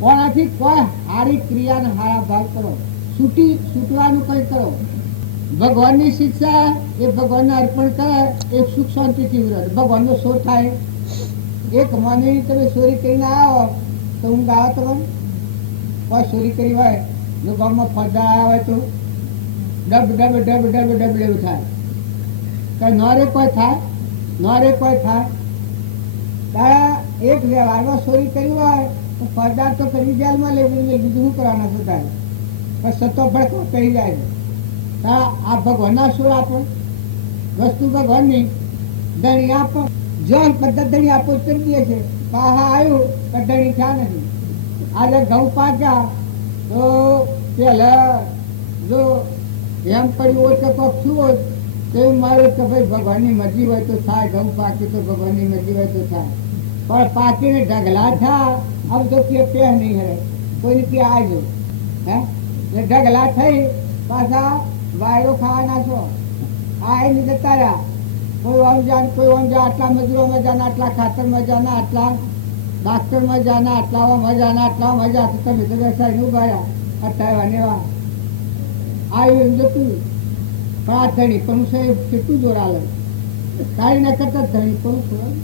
કોનાથી કોઈ સારી ક્રિયાને સારા ભાગ કરો. છૂટવાનું કંઈ કરો. ભગવાનની શિક્ષા એ ભગવાનને અર્પણ કરે એ સુખ શાંતિથી રહે. ભગવાનનો શોર થાય. એક મને તમે ચોરી કરીને આવો તો ઊંઘ આવે તમે. કોઈ ચોરી કરી હોય ને ગામમાં ફરતા આવ્યા હોય તો ડબ ડબ ડબ ડબ ડબ એવું થાય. કઈ નોરે કોઈ થાય, નોરે કોઈ થાય. એક વ્યવહારમાં ચોરી કરી હોય તો ફરદાર તો કરી જેલમાં લઈ બીજું શું કરવાના શું થાય. પણ સતો ભડકો કરી જાય છે. આ ભગવાનના શું આપો વસ્તુ ભગવાનની ધણી આપો. જો બધા ધણી આપો કરી દે છે. પાહા આવ્યું તો ધણી થયા નથી. આજે ઘઉં પાક્યા તો પેલા જો એમ પડ્યું હોય કે કોક શું હોય તો એવું મારે કે ભાઈ ભગવાનની મરજી હોય તો થાય. ઘઉં પાકે તો ભગવાનની મરજી હોય તો થાય. પણ પાકીને ઢગલા થયા આમ તો કે પહે નહીં હરે કોઈને કે આવજો હે ઢગલા થઈ પાછા વાયરો ખાવા નાખો. આ એને જતા રહ્યા. કોઈ આમ જાન કોઈ આમ જા. આટલા મજૂરોમાં જાના, આટલા ખાતરમાં જાના, આટલા ડાક્ટરમાં જાના, આટલામાં જાના, આટલા મજા. તમે તો વ્યવસાય ઉભા રહ્યા અઠાવા નેવા આવ્યું એમ જતું. પણ આ ધણી પણ સાહેબ કેટલું જોર આલે. કાઢી ના કરતા ધણી પણ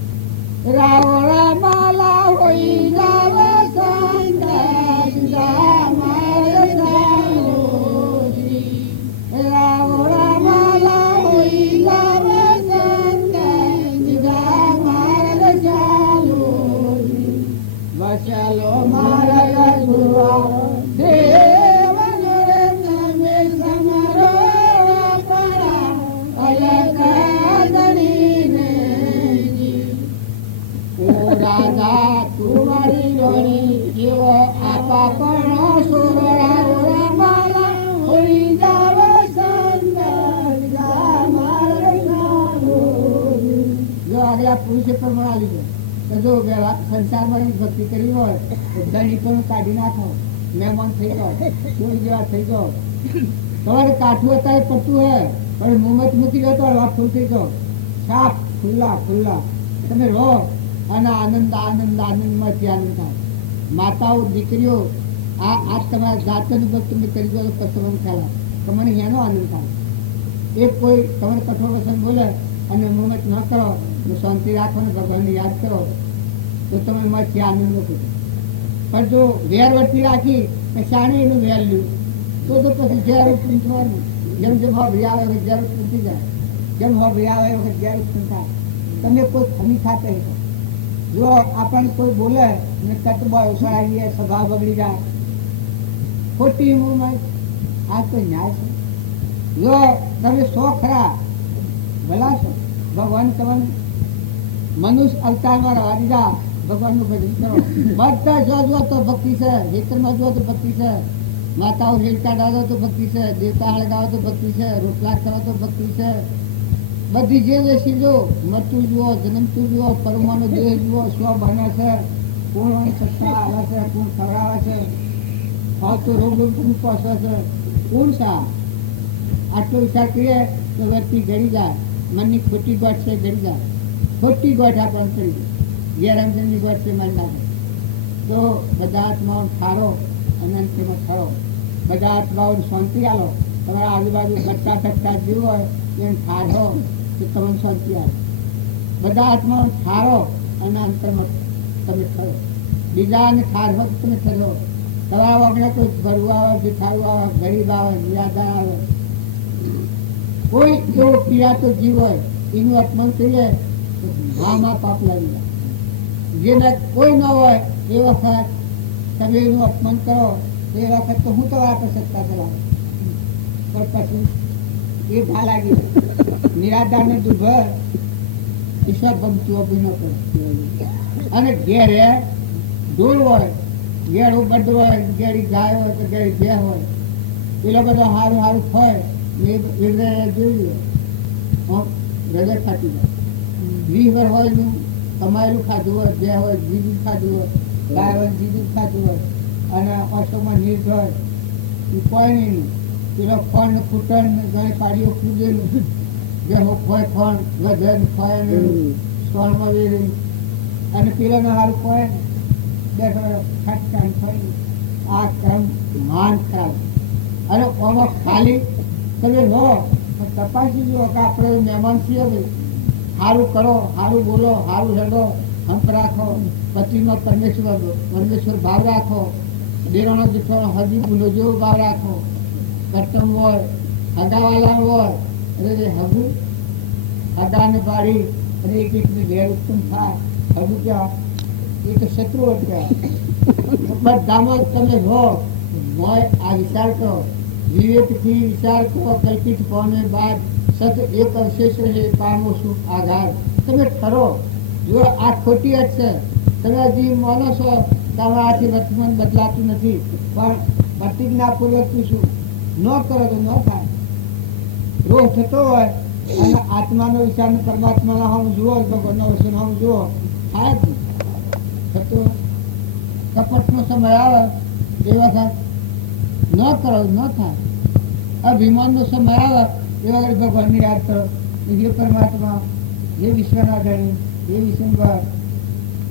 રાવ રામાલા હોઈ રાવ ચાલો મારા ગુરુવા દેવન રે તમે સમરો પરા અલગ દણીને ઓ રાજા તુમારી રોણી એવો આપા પણ સુરા ઓરા માલા હોઈ જાવ સંગર જા મારા જો આગલા પુરુષે પણ મળી ગયો. જો સંસારમાં ભક્તિ કરી હોય તો ધણી પણ કાઢી નાખો. મહેમાન થઈ જાઓ, ચોરી જેવા થઈ જાઓ. તમારે કાઠું અત્યારે પડતું હોય પણ મોમત મૂકી જાઓ તો હવા ફૂલ થઈ જાઓ. સાફ ખુલ્લા ખુલ્લા તમે રહો અને આનંદ આનંદ આનંદમાંથી આનંદ થાય. માતાઓ દીકરીઓ આ તમારા જાતનું ભક્ત તમે કરી દો તો તમને ખ્યાલ આવે તમને એનો આનંદ થાય. એક કોઈ તમારે કઠોર વસન બોલે અને મોહમ્મદ ન કરો તો શાંતિ રાખો ને ભગવાનને યાદ કરો તો તમે એમાંથી આનંદ નથી. પણ જો વેરવર્તી રાખી ને શાણે એનું વેલ્યુ તો પછી ઝેર પૂછવાનું. જેમ જેમ હોબરી આવે વખત ઝેર પૂછી જાય, જેમ હોબરી આવે વખત ઝેર પૂછતા તમને કોઈ ખમી ખાતે. જો આપણને કોઈ બોલે ને કટબો ઉછળાવીએ, સ્વભાવ બગડી જાય, ખોટી મોહમ્મદ આ તો ન્યાય છે. જો તમે સો ખરા ભલા છો, ભગવાન તમને મનુષ્ય અવતારમાં રહેવા દીધા, ભગવાનનું ભજન કરો. બધા જો તો ભક્તિ છે, ખેતરમાં જો તો ભક્તિ છે, માતાઓ રેલકા ડાળો તો ભક્તિ છે, દેવતા હળગાવો તો ભક્તિ છે, રોટલા કરો તો ભક્તિ છે. બધી જે વેસી જો મરતું જુઓ, જન્મતું જુઓ, પરમાનો દેહ જુઓ, સ્વ બને છે, કોણ સત્તા આવે છે, કોણ ખવડાવે છે, ફાવતું રોગ કોણ પહોંચે છે, કોણ સા. આટલો વિચાર કરીએ તો વ્યક્તિ ઘડી જાય. મનની ખોટી ગોઠ છે ઘડી જાય, ખોટી ગોઠ આપણને કરી દે, ગેરંજનની ગોઠ છે મન નાખે. તો બધા આત્માઓ ઠારો અનંતમાં ઠરો, બધા આત્માઓને શાંતિ આલો. તમારા આજુબાજુ ઘટતા ઘટતા જીવ હોય એને ઠારો તો તમને શાંતિ આવે. બધા આત્માઓ ઠારો અને અંતરમાં તમે ઠરો, બીજાને ઠારો તમે ઠરો. તમારા વગર કોઈ ભરવું આવે, ભીખારું આવે, ગરીબ આવે, નિરાધાર આવે, કોઈ એવો પીડાતો જીવ હોય એનું અપમાન કરીએ તો ભાવમાં પાપ લાગી જાય. જેને કોઈ ન હોય એ વખત તમે એનું અપમાન કરો તો એ વખત તો હું તો આપી સત્તા ચલાવું, પણ પછી એ ભા લાગી નિરાધારને દુર્ભર ઈશ્વર ભક્તિઓ ભીનો કરે. અને ઘેરે ઢોળ હોય, ઘેરું બધ હોય, ઘેરી ગાય હોય તો ઘેરી ભે હોય, પેલો બધો સારું સારું હોય જોઈએ રજત ખાતી જાય. 20 વર્ષ હોય નું કમાયેલું ખાધું હોય, બે હોય જીજું ખાધું હોય, ગાય હોય જીજું ખાધું હોય, અને ઓછોમાં નીર હોય એ કોઈ નહીં. પેલો ફળ ને ખૂટણ ને ઘણી પાડીઓ કૂદેલું, જે હોય ફળ વધે ને ખોય ને સ્ટોલમાં વેરી, અને પેલાને સારું ખોય બેઠો ખટકા ખોય. આ કામ માન ખરાબ. અને આમાં ખાલી તમે લો તપાસી જુઓ કે આપણે મહેમાન છીએ ભાઈ, સારું કરો, સારું બોલો, સારું હેડો, હંપ રાખો, પતિનો પરમેશ્વર ભાવ રાખો, દેવાનો દીકરો હજી બોલો જેવો ભાવ રાખો. કટમ હોય, હગાવાલા હોય એટલે હગું હગાને પાડી અને એક એકની ઘેર ઉત્તમ થાય. હજુ ક્યાં એ તો શત્રુઓ કહેવાય. બધામાં તમે હો આ વિચાર કરો, વિવેકથી વિચાર કરો, કલ્પિત પામે બાદ સત એક અવશેષ રહે પામો સુખ આધાર. તમે ઠરો. જો આ ખોટી જ છે, તમે હજી માનો છો તમારાથી વર્તમાન બદલાતું નથી, પણ પ્રતિજ્ઞાપૂર્વક શું ન કરો તો ન થાય. રોગ થતો હોય અને આત્માનો વિચાર પરમાત્માના હમ જુઓ, ભગવાનનો વચન હમ જુઓ, થાય જ થતો. કપટનો સમય આવે એ વખત ન કરો ન થાય. અભિમાનનો સમય આવે એ વખત ભગવાનની યાદ કરો. જે પરમાત્મા, જે વિશ્વના ધણી, જે વિશ્વભર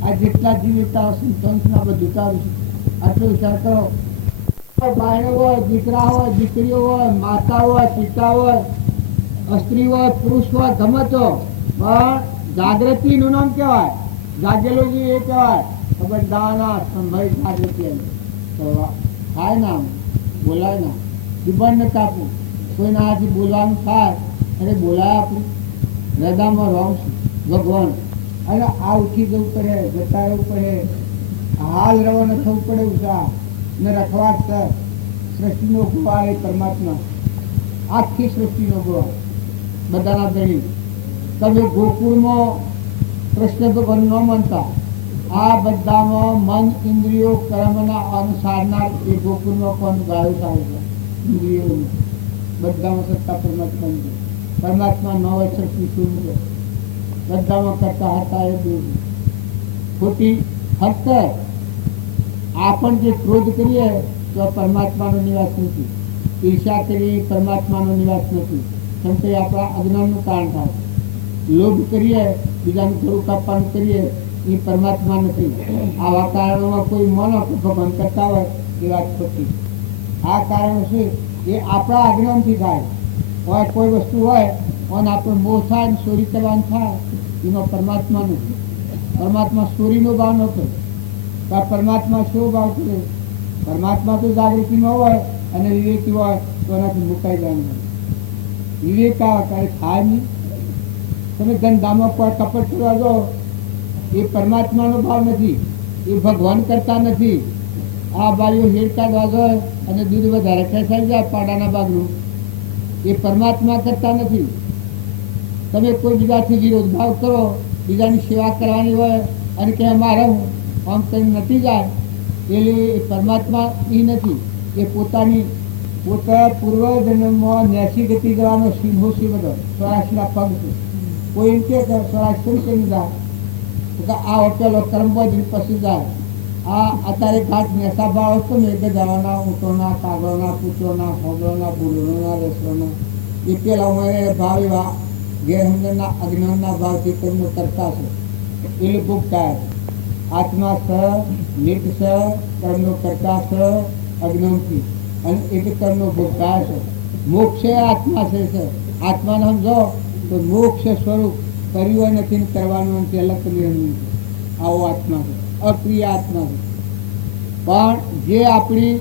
આ જેટલા જીવતા સંતોષના બધું તારું છે, આટલો વિચાર કરો. બહેનો હોય, દીકરા હોય, દીકરીઓ હોય, માતા હોય, પિતા હોય, સ્ત્રી હોય, પુરુષ હોય, ગમે તો, પણ જાગૃતિનું નામ કહેવાય. જાગેલું એ કહેવાય ખબર દાના સંભાઈ જાગૃતિ થાય ના, બોલાય ના, જીવન ને કાપવું. કોઈના હાથથી બોલવાનું થાય અને બોલાય આપણું હૃદયમાં રોમ છે ભગવાન. અને આ ઉઠી જવું પડે, જતા રહેવું પડે, હાલ રવાના થવું પડે. ઉષા ને રખવાટ છે. સૃષ્ટિનો ગોવાળ એ પરમાત્મા, આખી સૃષ્ટિનો ગોવાળ, બધાના ધણી. તમે ગોકુળમાં કૃષ્ણ ભગવાન ન માનતા, આ બધામાં મન ઇન્દ્રિયો કર્મના અનુસારના એ ગોકુળમાં પણ ગાયો થાય છે. ઇન્દ્રિયો બધામાં સત્તા પરમાત્મા છે. પરમાત્મા ન હોય સૃષ્ટિ શું છે? બધામાં કરતા હતા એ દેવ ખોટી. ફક્ત આપણ જે ક્રોધ કરીએ તો પરમાત્માનો નિવાસ નથી, ઈર્ષા કરીએ પરમાત્માનો નિવાસ નથી, કેમ કે આપણા અજ્ઞાનનું કારણ થાય. લોભ કરીએ, બીજાનું થોડું કાપવાનું કરીએ, એ પરમાત્મા નથી. આવા કારણોમાં કોઈ માનો કે ભગવાન કરતા હોય એ વાત ખોટી. આ કારણ શું? એ આપણા અજ્ઞાનથી થાય. કોઈ વસ્તુ હોય અને આપણો મોહ થાય ને ચોરી કરવાનું થાય એમાં પરમાત્માનું પરમાત્મા ચોરીનો ભાવ ન કરે તો આ પરમાત્મા શો ભાવ કરે? પરમાત્મા તો જાગૃતિમાં હોય અને વિવેકી હોય તો એનાથી મુકાઈ જવાનું. વિવેક આવે ત્યારે થાય નહીં. તમે ધંધામાં કોઈ કપટ કરવા જાઓ એ પરમાત્માનો ભાવ નથી, એ ભગવાન કરતા નથી. આ બાળીઓ હેડતા વાગો અને દૂધ વધારે ખેંચાઈ જાય પાડાના ભાગનું, એ પરમાત્મા કરતા નથી. તમે કોઈ બીજાથી વિરોધ ભાવ કરો, બીજાની સેવા કરવાની હોય અને કે અમારે આમ કંઈ નથી જાય એટલે એ પરમાત્મા એ નથી. એ પોતાની પોતા પૂર્વજન્મમાં 80 ગતિ જવાનો સિંહો છે બધો 84 પગ છે. કોઈ એમ કે 84 કેમ જાય તો આ પેલો કર્મબોધ પછી જાય. આ અત્યારે ઘાટ નેસા ભાવ હતો ને એટલે જવાના ઊંટોના, કાગળોના, પૂચોના, હોગળોના, બુડોના, રેસોના એ પેલા અમારે ભાવ એવા ગેરહમદરના અજ્ઞાનના ભાવથી કર્મ કરતા છે એટલે ભોગતા છે. આત્મા સ નિત સ કર્મનો કરતા સ અજ્ઞાનથી અને એટલે કર્મનો ભોગતા છે. મોક્ષ આત્મા છે. આત્માને સમજો તો મોક્ષ સ્વરૂપ કર્યું નથી ને કરવાનું નથી, અલગ કરી આવો આત્મા છે, અપ્રિય આત્મા છે. પણ જે આપણી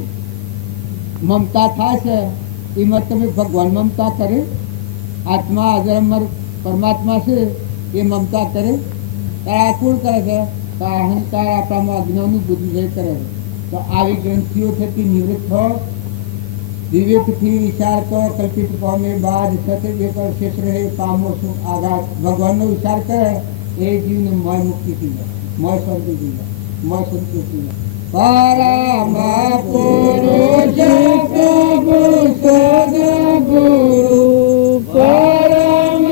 મમતા થાય છે એમાં તમે ભગવાન મમતા કરે? આત્મા અજરમર પરમાત્મા છે એ મમતા કરે? આ કોણ કરે છે? તો અહંકાર આપણામાં અજ્ઞાનની બુદ્ધિ કરે છે. તો આવી ગ્રંથિઓ થતી નિવૃત્ત થો, વિવેકથી વિચાર કરો, કલ્પિત પામે બાદ સત્ય ક્ષેત્ર હે પામો શું આઘાત. ભગવાનનો વિચાર કરે એ જીવને મય મુક્તિ થઈ જાય, મય શાંતિ થઈ જાય, મય સંતોષ થઈ જાય. પરમ પુરુષ પ્રભુ સદગુરુ પરમ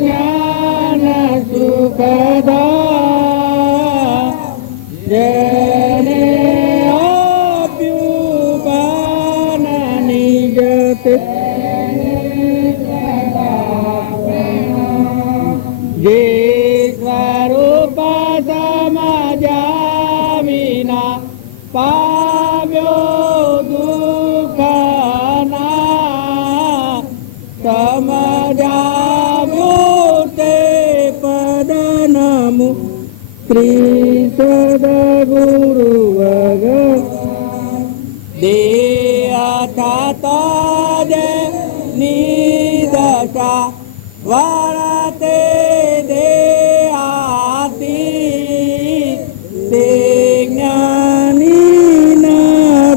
જ્ઞાન સુખદા જેને આપ્યું બાનાની જતે જે સ્વરૂપા સમજાવીના પામ્યો દુઃખના સમજાવ્યો તે પદનમુ શ્રી સદગુરુ વગ દેહા જે નિદશા વરતે દેહાતી તે જ્ઞાનીના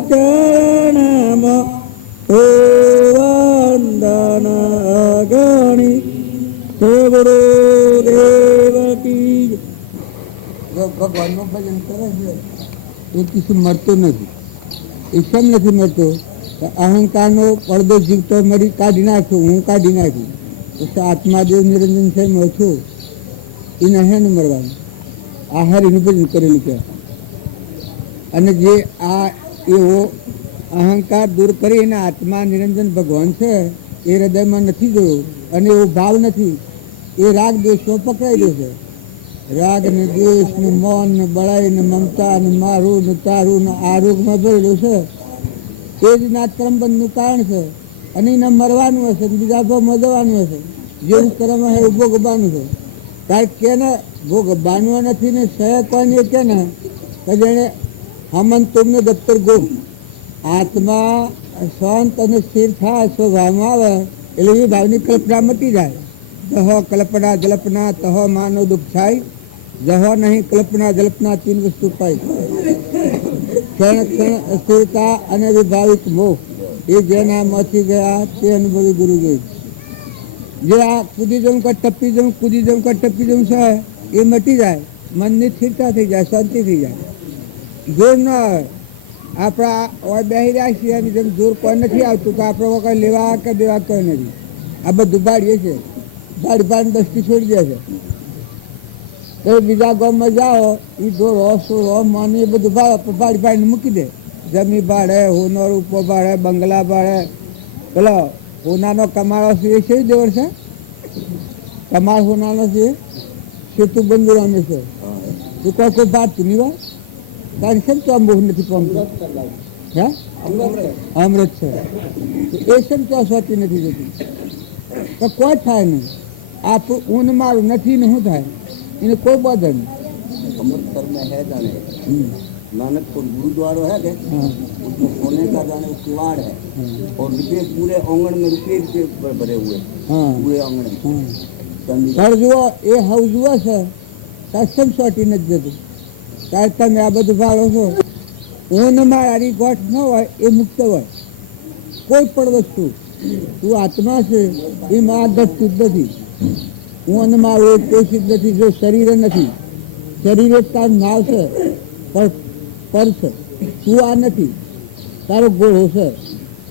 ચરણમાં હો વંદન અગણી ગુરુ દેવકી. ભગવાનનું ભજન કરે છે એ કશું મળતો નથી. એ કેમ નથી મળતો? અહંકારનો પડદો જીવતો મરી કાઢી નાખ્યો, હું કાઢી નાખ્યું તો આત્માદેવ નિરંજન છે છું એ નહે ને મરવાનું. આહાર એનું ભજન કરેલું છે. અને જે આ એવો અહંકાર દૂર કરીને આત્મા નિરંજન ભગવાન છે એ હૃદયમાં નથી જોયો અને એવો ભાવ નથી. એ રાગ દ્વેષમાં પકડાયેલો છે. રાગ ને દ્વેષ ને મૌન ને બળાઈ ને મમતા ને મારું ને તારું ને આ રોગમાં ભરેલું છે. એ જ ના કર્મબંધનું કારણ છે અને એને મરવાનું હશે, બીજા ભાવમાં જવાનું હશે. જેવું કર્મ હે એવું ભોગવવાનું છે. કારણ કે ને ભોગવવાનું નથી ને સહે કોઈને કે ને જેને હમન તુમને દફતર ગોમ આત્મા શાંત અને સ્થિર થાય સ્વભાવમાં આવે એટલે એ ભાવની કલ્પના મટી જાય. દહો કલ્પના જલ્પના તહો માનો દુઃખ થાય, જહો નહીં કલ્પના જલ્પના તીન વસ્તુ પાય. ક્ષણ ક્ષણ અસ્થિરતા અને વિભાવિત મોહ એ જેનામાંથી ગયા તે અનુભવી ગુરુ જોઈ. જે આ કૂદી જવું કે ટપી જવું, કૂદી જવું કે ટપી જવું છે એ મટી જાય, મનની સ્થિરતા થઈ જાય, શાંતિ થઈ જાય. જોર ન આવે. આપણા બેસી રહ્યા છીએ અને જેમ જોર કોઈ નથી આવતું તો આપણે કોઈ લેવા કે દેવા કોઈ નથી. આ બધું ભાડીએ છે, ભાડી દસ્તી છોડી દે છે. તો બીજા ગામમાં જાઓ એ દોરો સોરો માની એ બધું ભાડીને મૂકી દે. જમી ભાડે, હોનો રૂપો ભાડે, બંગલા ભાડે. પેલો હોનાનો કમાળો છે એ છે દેવર છે, કમાળ હોનાનો છે સેતું બંધુરામે છે. તો કોઈ ભાતું નહીં વાત તારી કેમ તો મોહ નથી પામતું? હે અમૃત છે એ કેમ તો સ્વાતી નથી જતી? તો કોઈ થાય નહીં. आप ऊन मारू नहीं नहीं થાય એને કોઈ બાધા नहीं। अमृतसर में है जाने नानकपुर गुरुद्वारा है के उसमें सोने का जाने किवाड़ है और रुपये पूरे आंगन में रुपये भरे हुए पूरे आंगन में। पर जो ये हाउस हुआ છે કસ્ટમ સોટી નથી જતું ત્યારે તમે આ બધું ભાળો છો ઊન મારી ગોઠ ન હોય એ મુક્ત હોય કોઈ પણ વસ્તુ તું આત્મા છે એમાં આ ઘટતું જ નથી ઊન મારું એ પોષિત નથી જો શરીર નથી શરીર એક તારું નાવ છે પર છે તું આ નથી તારો ગોળો છે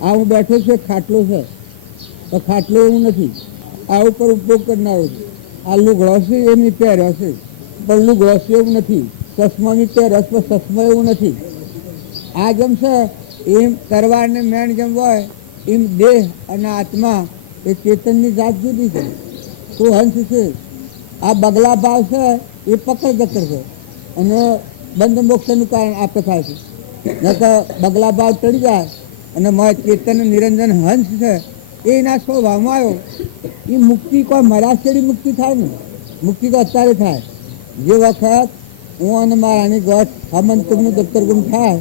આ હું બેઠો છે ખાટલો છે તો ખાટલો એવું નથી આ ઉપર ઉપયોગ કરનારો છે આ લુગડો છે એમની પહેર્યો છે પણ લુગડો છે એવું નથી ચશ્માની પહેર્યો છે પણ ચશ્મા એવું નથી આ જેમ છે એમ તરવાર ને મેણ જેમ હોય એમ દેહ અને આત્મા એ ચેતનની જાત જુદી છે તું હંસ છે આ બગલા ભાવ છે એ પકડ દકડ છે અને બંધ મોક્ષનું કારણ આ પ્રકાર છે ન તો બગલા ભાવ ચડી જાય અને મારે ચેતન નિરંજન હંસ છે એ એના સ્વભાવમાં આવ્યો એ મુક્તિ કોઈ મરાશેરી મુક્તિ થાય ને મુક્તિ તો અત્યારે થાય જે વખત હું અને મારાની ગોઠ હમંતનું દફતર ગુમ થાય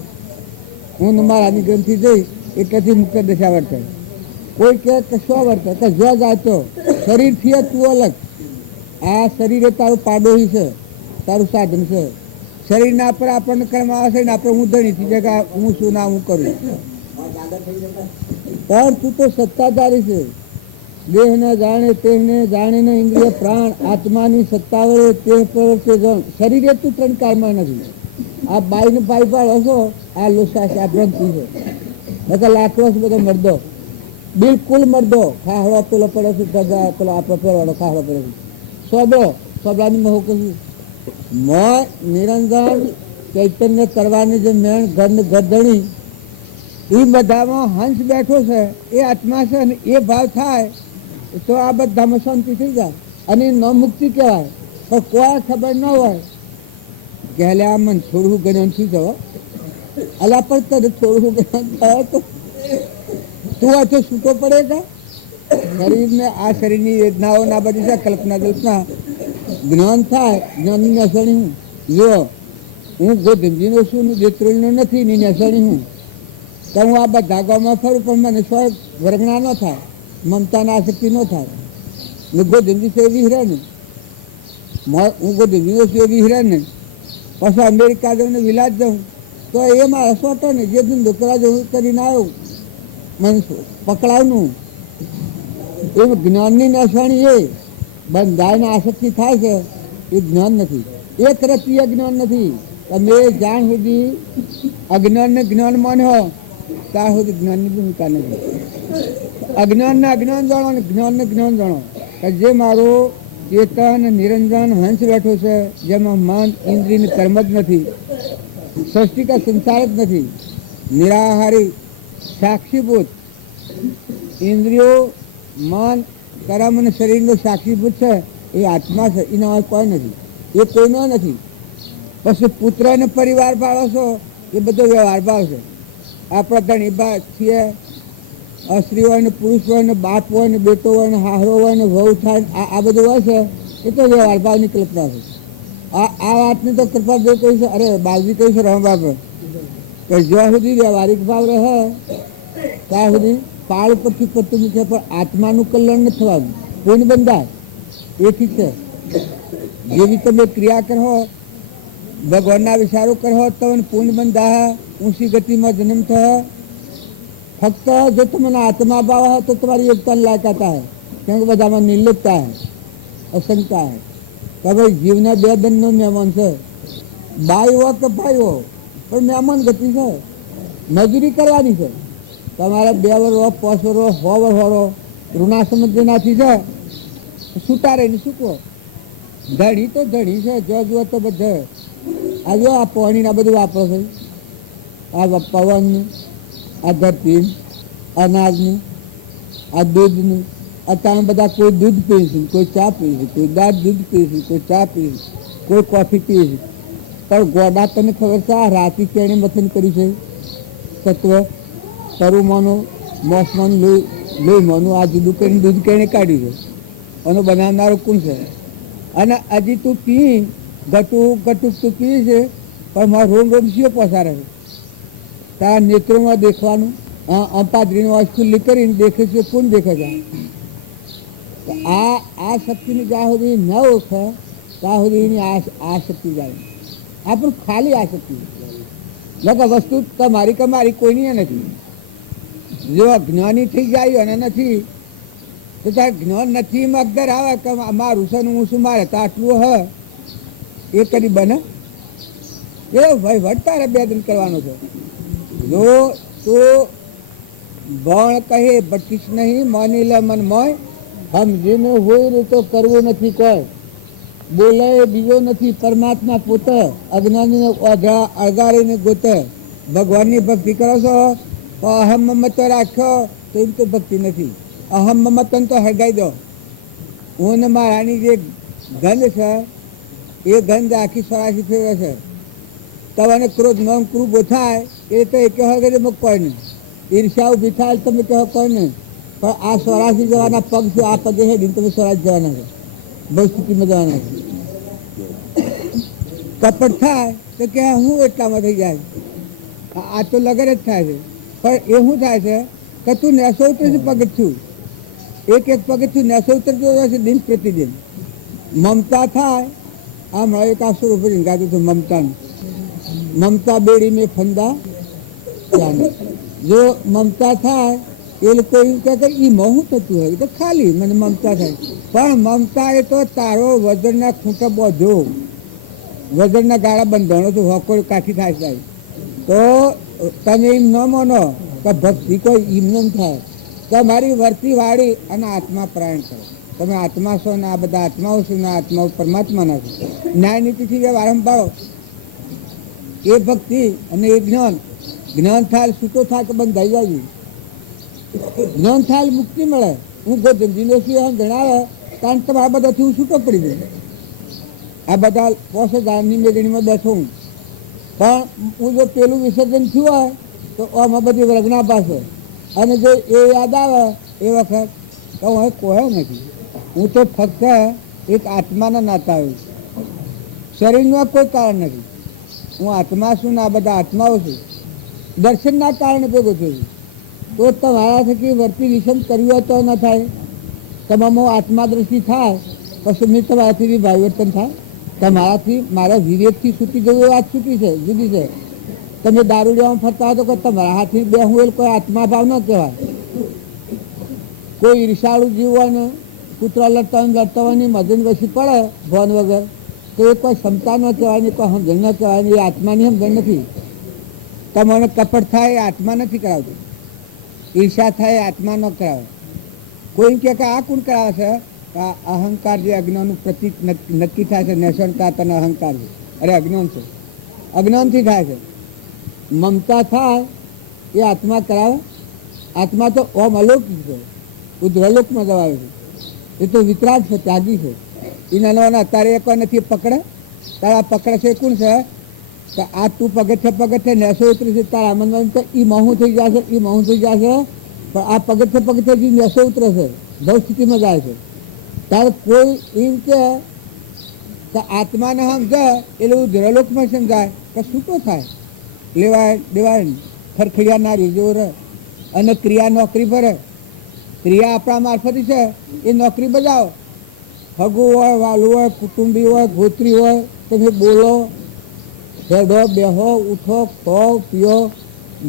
હું મારાની ગ્રંથિ જઈ એટલેથી મુક્ત દશા વર્તે કોઈ કહે કે શું વર્તે તો જો જાય તો શરીરથી તું અલગ આ શરીર એ તારું પાડોહી છે તારું સાધન છે શરીરના પર આપણને કર્મ આવે છે ને આપણે હું ધણીથી જગા હું શું ના હું કરું પણ તું તો સત્તાધારી છે દેહને જાણે તેને જાણે ને ઇન્દ્રિય પ્રાણ આત્માની સત્તા વડે તે પ્રવર્તે શરીર એ તું ત્રણ કાયમાં નથી આ બાઈ ને ભાઈ પર હશો આ લોસા છે આ ભ્રંતિ છે બધા લાખો બધો મરદો બિલકુલ મરદો ખાહડો પેલો પડે છે ધગા પેલો આપણે પેલો ખાહડો પડે છે સોબરાની મહો કહ્યું મોય નિરંજન ચૈતન્ય કરવાની જે મેણ ઘરને ગરદણી એ બધામાં હંસ બેઠો છે એ આત્મા છે અને એ ભાવ થાય તો આ બધામાં શાંતિ થઈ જાય અને ન મુક્તિ કહેવાય પણ કોઈ ખબર ન હોય કે હલે આ મન થોડું જ્ઞાન શું જવા અલા પણ તને થોડું જ્ઞાન થાય તો તું આ તો છૂટો પડે કે શરીરને આ શરીરની વેદનાઓ ના બધી છે કલ્પના જ્ઞાન થાય જ્ઞાનની અસણી હું જો હું ગોધમજીનો છું ને દેત્રોલનો નથી ની અસણી હું તો હું આ બધા ગામમાં ફરું પણ મને સ્વ વર્ગણા ન થાય મમતાના આસક્તિ ન થાય ને ગોધમજી છે એવી હિરે ને હું ગોધમજીનો છું એવી હિરે ને પછી અમેરિકા જાઉં ને વિલાસ જાઉં તો એ મારા સોટો ને જે ધંધો કરવા જવું કરીને આવ્યો મને પકડાવનું એ જ્ઞાનની નસવાણી એ બંધાઈને આસક્તિ થાય છે એ જ્ઞાન નથી એક રતીય જ્ઞાન નથી તમે જાણ સુધી અજ્ઞાનને જ્ઞાન માન્યો ત્યાં સુધી જ્ઞાનની ભૂમિકા નથી અજ્ઞાનને અજ્ઞાન જાણો અને જ્ઞાનને જ્ઞાન જાણો જે મારો ચેતન નિરંજન હંસ બેઠો છે જેમાં મન ઇન્દ્રિયને કર્મ જ નથી સૃષ્ટિ કા સંસાર જ નથી નિરાહારી સાક્ષીભૂત ઇન્દ્રિયો મન કર્મ અને શરીરનો સાક્ષીભૂત છે એ આત્મા છે એના કોઈ નથી એ કોઈનો નથી પછી પુત્ર અને પરિવાર ભાળો છો એ બધો વ્યવહાર ભાવ છે આપણા ધણી ભાગ છીએ સ્ત્રી હોય ને પુરુષ હોય ને બાપ હોય ને બેટો હોય ને હાહરો હોય ને વહુ થાય આ બધું હોય છે એ તો વ્યવહાર ભાવની કલ્પના છે આ વાતની તો કૃપા જે કહી છે અરે બાલજી કહી છે રમ બાપ કે જ્યાં સુધી વ્યવહારિક ભાવ રહે ત્યાં સુધી પાળ ઉપરથી પત્તું મૂકે પણ આત્માનું કલ્યાણ નથી થવાનું પૂર્ણ બંધાય એથી છે જેવી તમે ક્રિયા કરો ભગવાનના વિચારો કરો તો પૂર્ણ બંધા ઊંચી ગતિમાં જન્મ થયો ફક્ત જો તમને આત્મા ભાવ है तो तुम्हारी योगदान लायक आता है क्योंकि બધામાં નિર્લિપ્તતા है અસંગતા है કે ભાઈ જીવના બે દંડનો મહેમાન છે બાઈ હો કે ભાઈ હો પણ મહેમાન ગતિ છે મજૂરી કરવાની છે તમારે 2 વર્ષ 5 વર્ષ 100 વર્ષ ઋણાશ્રમ જેનાથી છે સુતારે ને સૂકવો ધણી તો ધણી છે જો જુઓ તો બધે આ જો આ પાણીના બધું વાપરો છે આ પવનનું આ ધરતી અનાજનું આ દૂધનું અત્યારે બધા કોઈ દૂધ પીએ છે કોઈ ચા પીએ છે કોઈ દાળ દૂધ પીએ છે કોઈ ચા પીએ છે કોઈ કોફી પીએ છે પણ ગોડા તને ખબર છે આ રાતી કેણે મથન કર્યું છે તત્વ તરુમાનું મોસમાનું લોહીમાનું આ જુદું કરીને દૂધ કેણે કાઢ્યું છે એનો બનાવનારો કોણ છે? અને હજી તું પી ઘટુક ઘટુક તું પી છે, પણ મારો રોમ રોમ શિયો પસારે છે. તારા નેત્રોમાં દેખવાનું, અંપાદ્રીનો આંખ ખુલ્લી કરીને દેખે છે, કોણ દેખે છે? તો આ શક્તિની જ્યાં સુધી ન ઓળખે ત્યાં સુધી એની આ શક્તિ જાય. આ પણ ખાલી આ શક્તિ લગા વસ્તુ તમારી કમારી કોઈની નથી. જો જ્ઞાની થઈ જાય અને નથી તો તારે જ્ઞાન નથી એમાં અગદર આવે કે મારું છે હું શું મારે તો આટલું હ એ કરી બને એ વહીવટ તારે બે દિન કરવાનો છે. જો તો ભણ કહે ભટકીશ નહીં, માની લે મન મોય, સમજીને હોય રે તો કરવું નથી કોઈ, બોલે બીજો નથી પરમાત્મા પોતે, અજ્ઞાનીને અળગારીને ગોતે. ભગવાનની ભક્તિ કરો છો તો અહમ મમત રાખો તો એમ તો ભક્તિ નથી. અહમ મમતન તો હળગાઈ દો. હું ને મારાની જે ગંધ છે એ ગંધ આખી સરાસી ફેરવે છે. તમને ક્રોધ નોમ ક્રૂપ થાય એ તો એક હળગે કોઈ નહીં, ઈર્ષા ઉભી થાય તમે કહો કોઈ નહીં, પણ આ સ્વરાશી જવાના પગ છે, આ પગે હેડીને તમે સ્વરાજ જવાના છે, બહુ સ્થિતિમાં જવાના છે. કપટ થાય તો કે હું એટલામાં થઈ જાય, આ તો લગર જ થાય છે. પણ એ શું થાય છે કે તું નેસો ઉતરે છે પગથિયું, એક એક પગથિયું નેસો ઉતરતો છે દિન પ્રતિદિન. મમતા થાય, આમ એક આસુર ઉપર ગાતું હતું મમતાનું, મમતા બેડી મેં ફંદા જાને. જો મમતા થાય એ લોકો એવું કહે કે એ શું થતું હોય તો ખાલી મને મમતા થાય. પણ મમતા એ તો તારો વજનના ખૂંટો બધો વજનના ગાળા બંધાણો તો હોકોડ કાઠી થાય તો તમે એમ ન માનો કે ભક્તિ કોઈ એમને થાય. તમારી વર્તી વાળી અને આત્મા પ્રાણ કરો. તમે આત્મા છો ને આ બધા આત્માઓ છો ને આત્માઓ પરમાત્માના છો. ન્યાય નીતિથી જે વારંવાર એ ભક્તિ અને એ જ્ઞાન, જ્ઞાન થાય છૂટો થાય કે બંધાઈ જાય. જ્ઞાન થાય મુક્તિ મળે. હું ગોધનજીનો સિંહ જણાવે કારણ તમારા બધાથી હું છૂટો પડી ગયો. આ બધા 50,000ની મેળણીમાં બેઠો હું, પણ હું જો પેલું વિસર્જન થયું હોય તો આમાં બધી વર્ગના પાસે અને જો એ યાદ આવે એ વખત તો હું કોઈ નથી. હું તો ફક્ત એક આત્માના નાતા આવ્યું, શરીરનું કોઈ કારણ નથી. હું આત્મા છું ને આ બધા આત્માઓ છું, દર્શનના કારણે ભેગો થયું. તો તમારા થકી વર્તી વિષમ કર્યું હોય તો ન થાય. તમામો આત્મા દ્રષ્ટિ થાય પછી મેં તમારાથી બી ભાઈવર્તન થાય. તમારાથી મારા વિવેકથી છૂટી ગયું એ વાત છૂટી છે, જુદી છે. તમે દારૂ લેવામાં ફરતા હોય તો કોઈ તમારા હાથથી બે હું કોઈ આત્મા ભાવ ન કહેવાય. કોઈ ઈર્ષાળુ જીવ હોય ને કૂતરા લડતા હોય ની મદન વસી પડે ભોન વગર તો એ કોઈ ક્ષમતા ન કહેવાય ને કોઈ સમજણ ન કહેવાય ને એ આત્માની સમજણ નથી. તમને કપટ થાય એ આત્મા નથી કરાવતું, ઈર્ષા થાય એ આત્મા ન કરાવે. કોઈ કહે કે આ કોણ કરાવે છે? આ અહંકાર જે અજ્ઞાનનું પ્રતિક નક્કી થાય છે, નેસણતા તને અહંકાર છે. અરે અજ્ઞાન છે, અજ્ઞાનથી થાય છે. મમતા થાય એ આત્મા કરાવે. આત્મા તો ઓમ અલૌકિક છે, ઉદ્રલોકમાં જવાય છે. એ તો વિતરાગ છે, ત્યાગી છે. એ નાના અત્યારે એક નથી પકડે. તારા પકડે છે કોણ છે? કે આ તું પગથે નેસો ઉતરી છે તારા મનમાં તો એ મહું થઈ જશે, એ મહું થઈ જશે. પણ આ પગથે જે નેસો ઉતરે છે ભવ સ્થિતિમાં જાય છે. ત્યારે કોઈ એમ કે આત્માને સમજે એટલે ઉદ્રલોકમાં સમજાય કે શું તો થાય લેવાય દેવાય ખરખડિયા ના રીજો રહે અને ક્રિયા નોકરી ભરે. ક્રિયા આપણા મારફતી છે એ નોકરી બજાવો. હગું હોય, વાલું હોય, કુટુંબી હોય, ગોત્રી હોય, તમે બોલો, હેડો, બેહો, ઉઠો, ખો, પીઓ,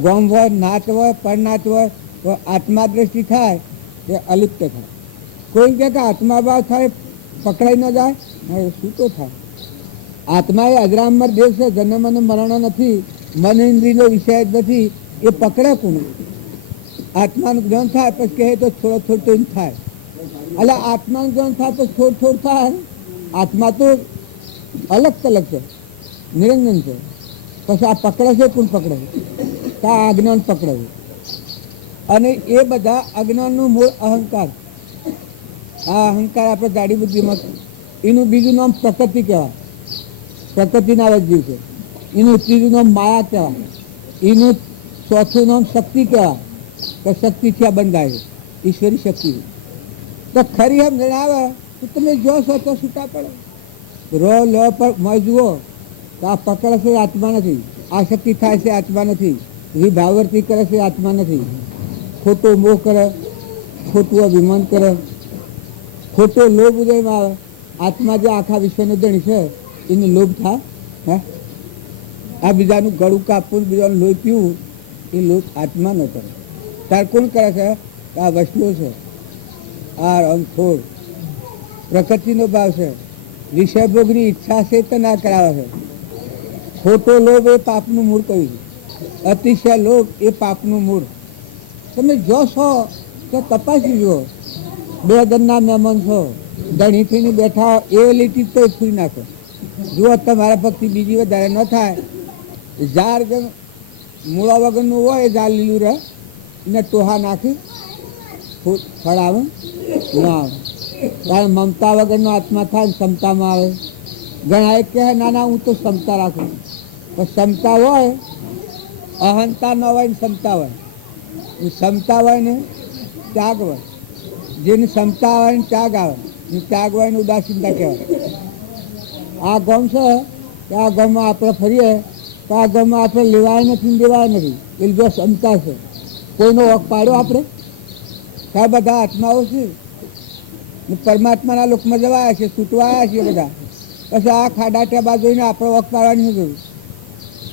ગોમ હોય, નાચ હોય, પરનાચ હોય તો આત્મા દ્રષ્ટિ થાય એ અલિપ્ત થાય. કોઈ કહે કે આત્મા ભાવ થાય પકડાઈ ન જાય, હા શું તો થાય. આત્મા એ અજરામર દેવ છે, જન્મ અને મરણ નથી, મન ઇન્દ્રિયનો વિષય જ નથી. એ પકડે કોણ? આત્માનું જ્ઞાન થાય પછી કહે તો થોડું થાય. એટલે આત્માનું જ્ઞાન થાય પછી થોડું થાય. આત્મા તો અલગ તલગ છે, નિરંજન છે. પછી આ પકડે છે કોણ પકડે? તો આ અજ્ઞાન પકડે છે. અને એ બધા અજ્ઞાનનું મૂળ અહંકાર. આ અહંકાર આપણે ગાડી બુદ્ધિમાં, એનું બીજું નામ પ્રકૃતિ કહેવાય, પ્રકૃતિના જીવ છે. એનું ત્રીજું નામ માયા કહેવાય. એનું ચોથું નામ શક્તિ કહેવાય કે શક્તિથી આ બંધાય છે, ઈશ્વરી શક્તિ. તો ખરી એમ જણાવે તો તમે જો છો તો છૂટા પડો. રો લ પર મય જુઓ તો આ પકડ છે આત્મા નથી, આસક્તિ થાય છે આત્મા નથી, વિભાવર્તી કરે છે આત્મા નથી, ખોટો મોહ કરે, ખોટું અભિમાન કરે, ખોટો લોભ ઉદયમાં આવે. આત્મા જે આખા વિશ્વનો ધણી છે એને લોભ થાય? હે, આ બીજાનું ગળું કાપવું, બીજાનું લોહી પીવું, એ લોભ આત્મા ન કરે. તાર કોણ કરે છે? આ વસ્તુઓ છે, આ રંગખોર પ્રકૃતિનો ભાવ છે, વિષય ભોગની ઈચ્છા છે તો ના કરાવે છે. ખોટો લોભ એ પાપનું મૂળ કહ્યું છે, અતિશય લોભ એ પાપનું મૂળ. તમે જો છો તો તપાસી જુઓ. બે દરના મહેમાન છો, ધણી થઈને બેઠા હો, એ લીટી તો ફૂરી નાખો. જુઓ તમારા ભક્તિ બીજી વધારે ન થાય. ઝાડ મૂળા વગરનું હોય, ઝાડ લીલું રહે, એને ટોહા નાખી ફળ આવે ના આવે. કારણ મમતા વગરનો આત્મા થાય ને ક્ષમતામાં આવે. ઘણા એક કહે ના ના હું તો ક્ષમતા રાખું, પણ ક્ષમતા હોય, અહંતા ન હોય ને ક્ષમતા હોય. ક્ષમતા હોય ને ત્યાગ હોય. જેની ક્ષમતા હોય ને ત્યાગ આવે, ને ત્યાગ હોય ને ઉદાસીનતા કહેવાય. આ ગામ છે કે આ ગામમાં આપણે ફરીએ તો આ ગામમાં આપણે લેવાય નથી, દેવાય નથી. એ જો ક્ષમતા છે. કોઈનો હક પાડ્યો આપણે? આ બધા આત્માઓ છે, પરમાત્માના લોકમાં જવાયા છે, છૂટવાયા છે બધા. પછી આ ખાડા ટેબા જોઈને આપણે વખ પાડવાની જરૂર.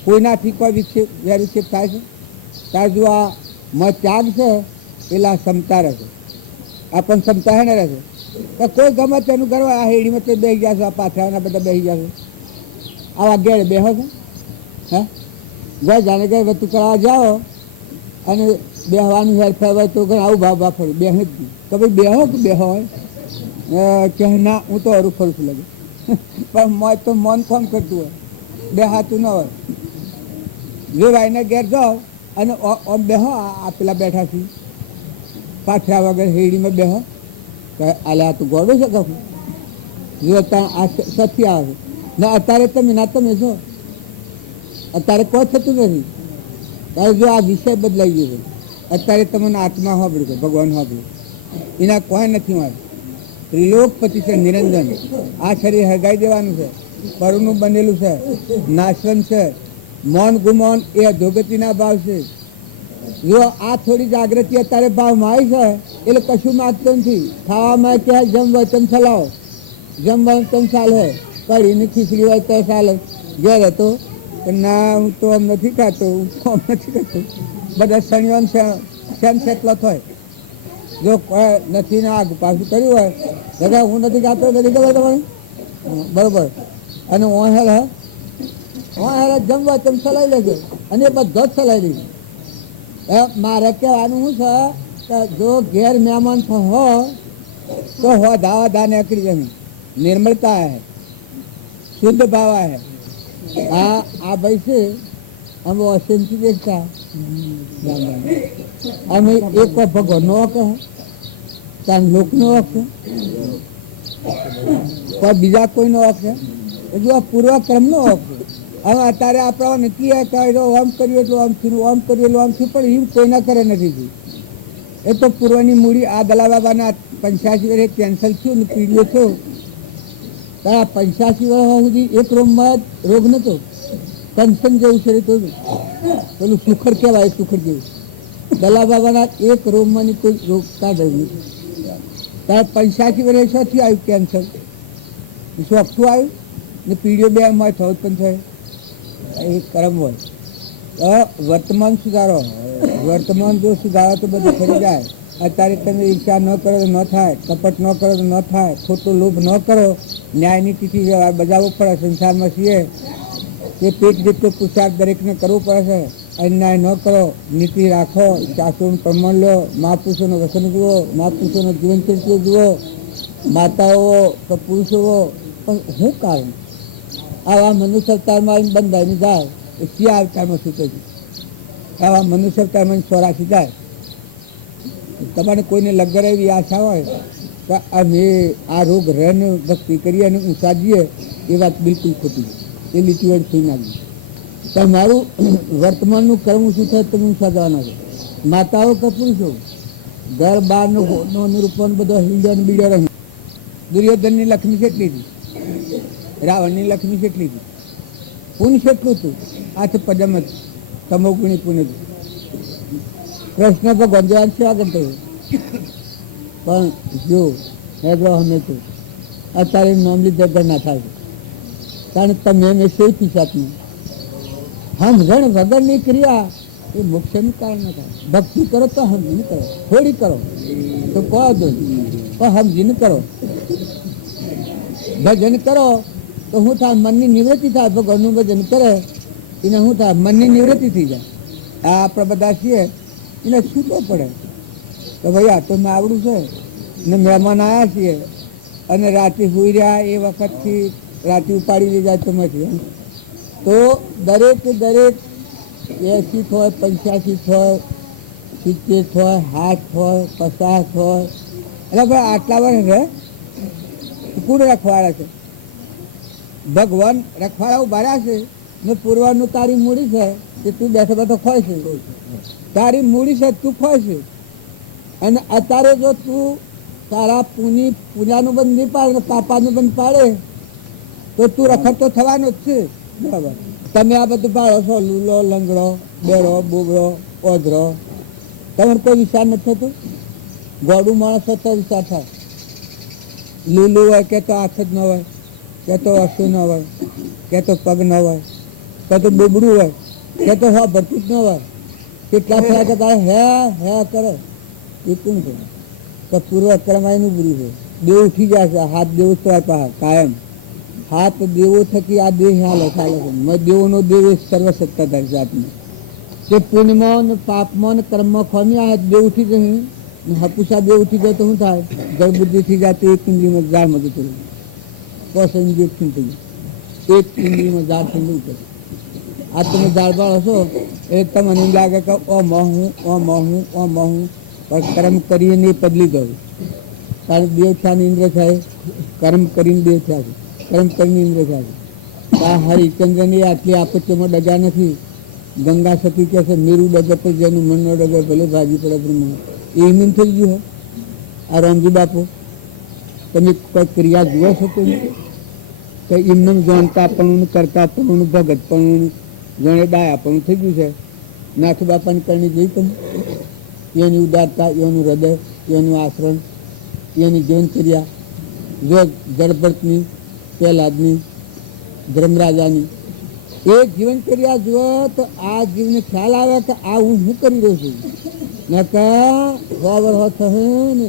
કોઈનાથી કોઈ વિક્ષેપ થાય છે? તાર જો આ ત્યાગ છે પેલા ક્ષમતા રહેશે. આ પણ ક્ષમતા હે ને રહેશે તો કોઈ ગમે તેનું કરવા. આ હેડીમાં તો બેસી જશે, આ પાથરાના બધા બેસી જશે. આવા ઘેર બેહો છો? હે, જાય જાણે કે વસ્તુ કરવા જાઓ અને બેહવાનું હેરફેર હોય તો આવું ભાવ ભાવ ફરું બેહ જ નહીં. તો ભાઈ બેહો કે બેહો હોય કે ના હું તો હરું ફરું છું લાગે. પણ મોજ તો મન કોમ કરતું હોય, બેહાતું ન હોય. જો ભાઈને ઘેર જાઓ અને ઓમ બેહો, આ પેલા બેઠા છીએ પાછા વગર હેડીમાં બેહો, આલ્યા તું ગોડો છે કહું. જો ત્યાં આ સત્ય આવે ના, અત્યારે તમે ના તમે છો, અત્યારે કોઈ થતું નથી. ત્યારે જો આ વિષય બદલાઈ ગયો છે, અત્યારે તમને આત્મા સાંભળ્યું છે, ભગવાન સાંભળ્યું, એના કોઈ નથી મારે. ત્રિલોકપતિ છે નિરંજન. આ શરીર હરગાઈ દેવાનું છે, પરનું બનેલું છે, નાશવંત છે. મૌન ગુમૌન એ અધોગતિના ભાવ છે. જો આ થોડી જાગૃતિ અત્યારે ભાવમાં આવી છે એટલે કશું માગતો નથી. ખાવામાં ક્યાં જમવા તેમ ચલાવો, જમવાનું તેમ ચાલે, કઢીની ખીચડી હોય તો ચાલે. ઘેર હતો ના હું તો આમ નથી ખાતો, હું તો આમ નથી ખાતો. બધા શનિવાર શેમ સેટલો થાય. જો કોઈ નથી ને આગુ પાછું કર્યું હોય દાદા હું નથી ખાતો, નથી ખબર તમારે બરોબર. અને ઓહેલ જમવા તેમ ચલાવી લેજો અને બધો જ ચલાવી લેજો. મારે કહેવાનું શું છે કે જો ઘેર મહેમાન હો તો હોધા નીકળી જાય. નિર્મળતા હે, શુદ્ધ ભાવ હે. આ ભાઈ છે અમે અસંથી દેખતા, અમે એક ભગવાનનો હક હે, ત્યાં લોકનો હક છે, પણ બીજા કોઈનો હક છે. જો આ પૂર્વક્રમનો હક છે. હવે અત્યારે આપણે નક્કી આમ કરીએ તો આમ થયું, આમ કરીએ તો આમ થયું, પણ એ કોઈના કરે નથી. એ તો પૂર્વની મૂડી આ દલા બાબાના 85 વર્ષે કેન્સર થયું ને પીડિયો થયો. આ 85 વર્ષ સુધી એક રોગમાં રોગ નહોતો. કંસન જેવું શરીર તો પેલું સુખર કહેવાય, સુખર જેવું. દલા બાબાના એક રોગમાંની કોઈ રોગ કાઢ્યું નથી. ત્યારે 85 વર્ષે શોથી આવ્યું કેન્સર? શોખતું આવ્યું ને પીડિયો બે એમાં થયો પણ થાય. એ કર્મ હોય. વર્તમાન સુધારો, વર્તમાન જો સુધારો તો બધું ફરી જાય. અત્યારે તમે ઈચ્છા ન કરો તો ન થાય, કપટ ન કરો તો ન થાય, ખોટો લોભ ન કરો, ન્યાયની તિથિ બજાવવું પડે. સંસારમાં છીએ એ પેટ જેટલો પુરુષાર્થ દરેકને કરવો પડે છે. અન્યાય ન કરો, નીતિ રાખો, શાસ્ત્રોનું પ્રમાણ લો, મહાપુરુષોનું વચન જુઓ, મહાપુરુષોનું જીવનચરિત્ર જુઓ, માતાઓ કે પુરુષો. પણ શું કારણ આવા મનુષ્ય અવતારમાં બંધાઈને જાય એ સિયા અવતારમાં છૂટે છે. આવા મનુષ્ય અવતારમાં 84 જાય. તમારે કોઈને લગર એવી આશા હોય કે અમે આ રોગ રહેને ભક્તિ કરીએ અને ઊંચા જઈએ, એ વાત બિલકુલ ખોટી છે. એ લીટી વડ થઈ નાખી. તમારું વર્તમાનનું કર્મ શું થાય તમે ઊંચા જવાના છો. માતાઓ કે પુરુષો ઘર બહારનો નિરૂપણ બધો હિંડન બીડો રહે. દુર્યોધનની લક્ષ્મી કેટલી હતી, રાવણની લક્ષ્મી કેટલી હતી, પુણ્ય કેટલું હતું, આ તો પદમ હતું, તમોગુણી પુણ્ય હતું. કૃષ્ણ તો ગંજવાન સેવા કરતો પણ જો હેદરો અમે તો અત્યારે નામ લીધે ના થાય, કારણ તમે મેં સે પીસાતનું સમજણ વગરની ક્રિયા એ મોક્ષનું કારણ ન થાય. ભક્તિ કરો તો સમજીને કરો, થોડી કરો તો કહો દો પણ સમજીને કરો. ભજન કરો તો શું થાય, મનની નિવૃત્તિ થાય. ભગવાનનું ભજન કરે એને શું થાય, મનની નિવૃત્તિ થઈ જાય. આ આપણે બધા છીએ એને છૂટો પડે તો ભાઈ આ તો મેં આવડું છે ને મહેમાન આવ્યા છીએ અને રાતે સુઈ રહ્યા એ વખતથી રાતે ઉપાડી લઈ જાય તમારી. તો દરેક 80 હોય, 85 હોય, 70 હોય, 60 હોય, 50 હોય, એટલે ભાઈ આટલા વર્ષ રહે કોણ રખવાડા છે? ભગવાન રખવાડા ઉભા છે ને પૂર્વાનું તારી મૂડી છે કે તું બેઠો બેઠો ખોય છે, તારી મૂડી છે તું ખોય છે. અને અત્યારે જો તું તારા પૂજાનું બંધ નહીં પાડે ને પાપાનું બંધ પાડે તો તું રખડતો થવાનો જ છે. બરાબર, તમે આ બધું પાડો છો, લૂલો, લંગડો, બેડો, બોગડો, ઓધરો, તમને કોઈ વિચાર નથી થતો? ગોડું માણસ હોય તો વિચાર થાય. લીલું હોય કે તો આંખ જ ન હોય, કે તો અસુ ન હોય, કે તો પગ ન હોય, કે તો ડૂબડું હોય, કે તો હા ભરતું જ ન હોય. કેટલા થયા કે તારે હે કરે એ કોણ કરે? તો પૂર્વ ક્રમાયનું પૂરું છે. દેવ ઉઠી જાય છે, હાથ દેવો તો કાયમ હાથ દેવો થકી આ દેહ હાલે ચાલે છે. દેવોનો દેવ સર્વસત્તાધાર જાતનો તે પુણ્યમાં ને પાપમાં ને કર્મમાં ખોમી આ દેવ ઉઠી જશે. હપુસા દેવ ઉઠી જાય તો શું થાય? ગર્ભબુદ્ધિ થઈ જાય તો એક ઇન્દ્રિયમાં ઝાડ મદદ કરે, પસંદગી થઈ જાય એક ઇન્દ્રિયમાં ઝાડ ઠંડુ કરે. આ તમે ઝાડ બાળો છો એ તમને એમ લાગે કે ઓ મોહું પણ કર્મ કરીને બદલી ગયું. કારણ દેવ થયાને ઇન્દ્ર થાય, કર્મ કરીને દેવ થયા છે, કર્મ કરીને ઇન્દ્ર થયા છે. આ હરિચંદ્રની આટલી આપત્તિમાં ડગા નથી. ગંગા સતી કહે છે મેરું ડગર પર જેનું મનનો ડગર ભલે ભાજી પડે બ્રહ્મ એ હિમન થઈ ગયું હોય. આ રામજી બાપુ તમે કોઈ ક્રિયા જુઓ છો કે એમને જાણતાપણું, કરતાપણું, ભગતપણું, જાણે ડાયાપણું થઈ ગયું છે. નાથ બાપાની કરણી જોઈ તમે? એની ઉદારતા, એનું હૃદય, એનું આચરણ, એની જીવનચર્યા જો જળભરતની, પ્રહલાદની, ધર્મરાજાની એ જીવનચર્યા જુઓ તો આ જીવને ખ્યાલ આવે કે આ હું શું કરી રહ્યો છું. ને કે 100 વર્ષ થશે ને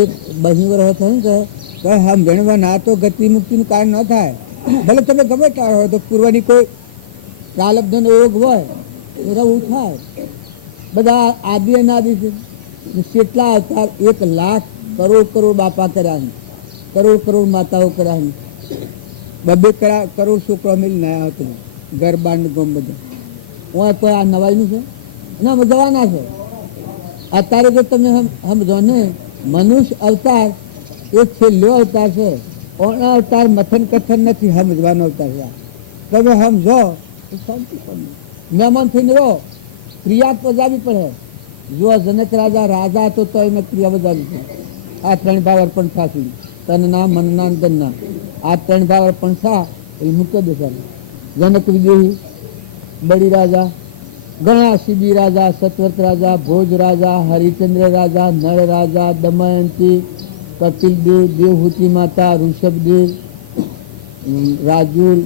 એક 20 વર્ષ થશે ને કે હમ ભણવા ના તો ગતિ મુક્તિનું કારણ ન થાય. ભલે તમે ગમે ત્યાં હોય તો પૂર્વની કોઈ પ્રાલબ્ધનો યોગ હોય તો રહેવું થાય. બધા આદિ અનાદિ છે. કેટલા અવતાર 1 લાખ કરોડ બાપા કર્યા, કરોડ માતાઓ કર્યા, 2 કરોડ છોકરા મિલને આવ્યા હતો ગરબા ને ગમ બધા. હું કોઈ આ નવાઈનું છે ના જવાના છે. અત્યારે જો તમે સમજો ને મનુષ્ય અવતાર એ છેલ્લો અવતાર છે. ઓના અવતાર મથન કથન નથી, સમજવાનો અવતાર છે. તમે સમજો શાંતિ મહેમાન થઈને રહો. ક્રિયા બજાવી પડે. જો જનક રાજા હતો તો એને ક્રિયા બજાવી છે. આ 3 ભાવ અર્પણ થાશું, તનના મનના ધનના. આ 3 ભાવ અર્પણ થા એટલે મુક્ત દેશા. જનક વિજયી, બળી રાજા, ઘણા શિબી રાજા, સત્વર્ત રાજા, ભોજ રાજા, હરિચંદ્ર રાજા, નળ રાજા, દમયંતી, કપિલદેવ, દેવહૂતિ માતા, ઋષભદેવ, રાજુલ,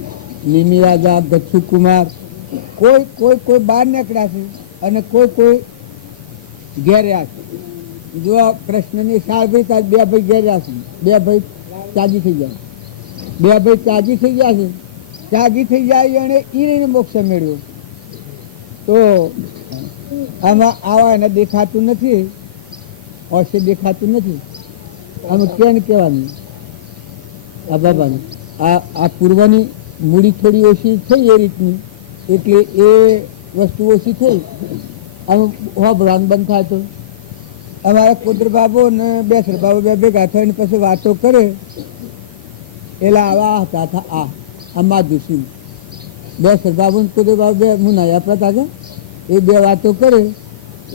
નિમિ રાજા, ગચ્છુ કુમાર, કોઈ બહાર નીકળ્યા છે અને કોઈ ઘેર્યા છે. જો કૃષ્ણની 4 ભાઈ 2 ભાઈ ઘેર્યા છે, 2 ભાઈ ત્યાગી થઈ ગયા, 2 ભાઈ ત્યાગી થઈ ગયા છે. ત્યાગી થઈ જાય અને એને મોક્ષ મેળવ્યો. તો આમાં આવા એને દેખાતું નથી, અવશ્ય દેખાતું નથી. આમાં કેને કહેવાનું આ બાબાને આ પૂર્વની મૂડી થોડી ઓછી થઈ એ રીતની, એટલે એ વસ્તુ ઓછી થઈ. આમ હોબળાન બંધ થાય તો અમારા કુદર બાબુ ને બેસર બાબુ 2 ભેગા થઈને પછી વાતો કરે. એટલે આવા હતા આમાં દુસી બેસર બાબુ ને કુદર બાબુ 2 મુનાયા પ્રતા છે. એ 2 વાતો કરે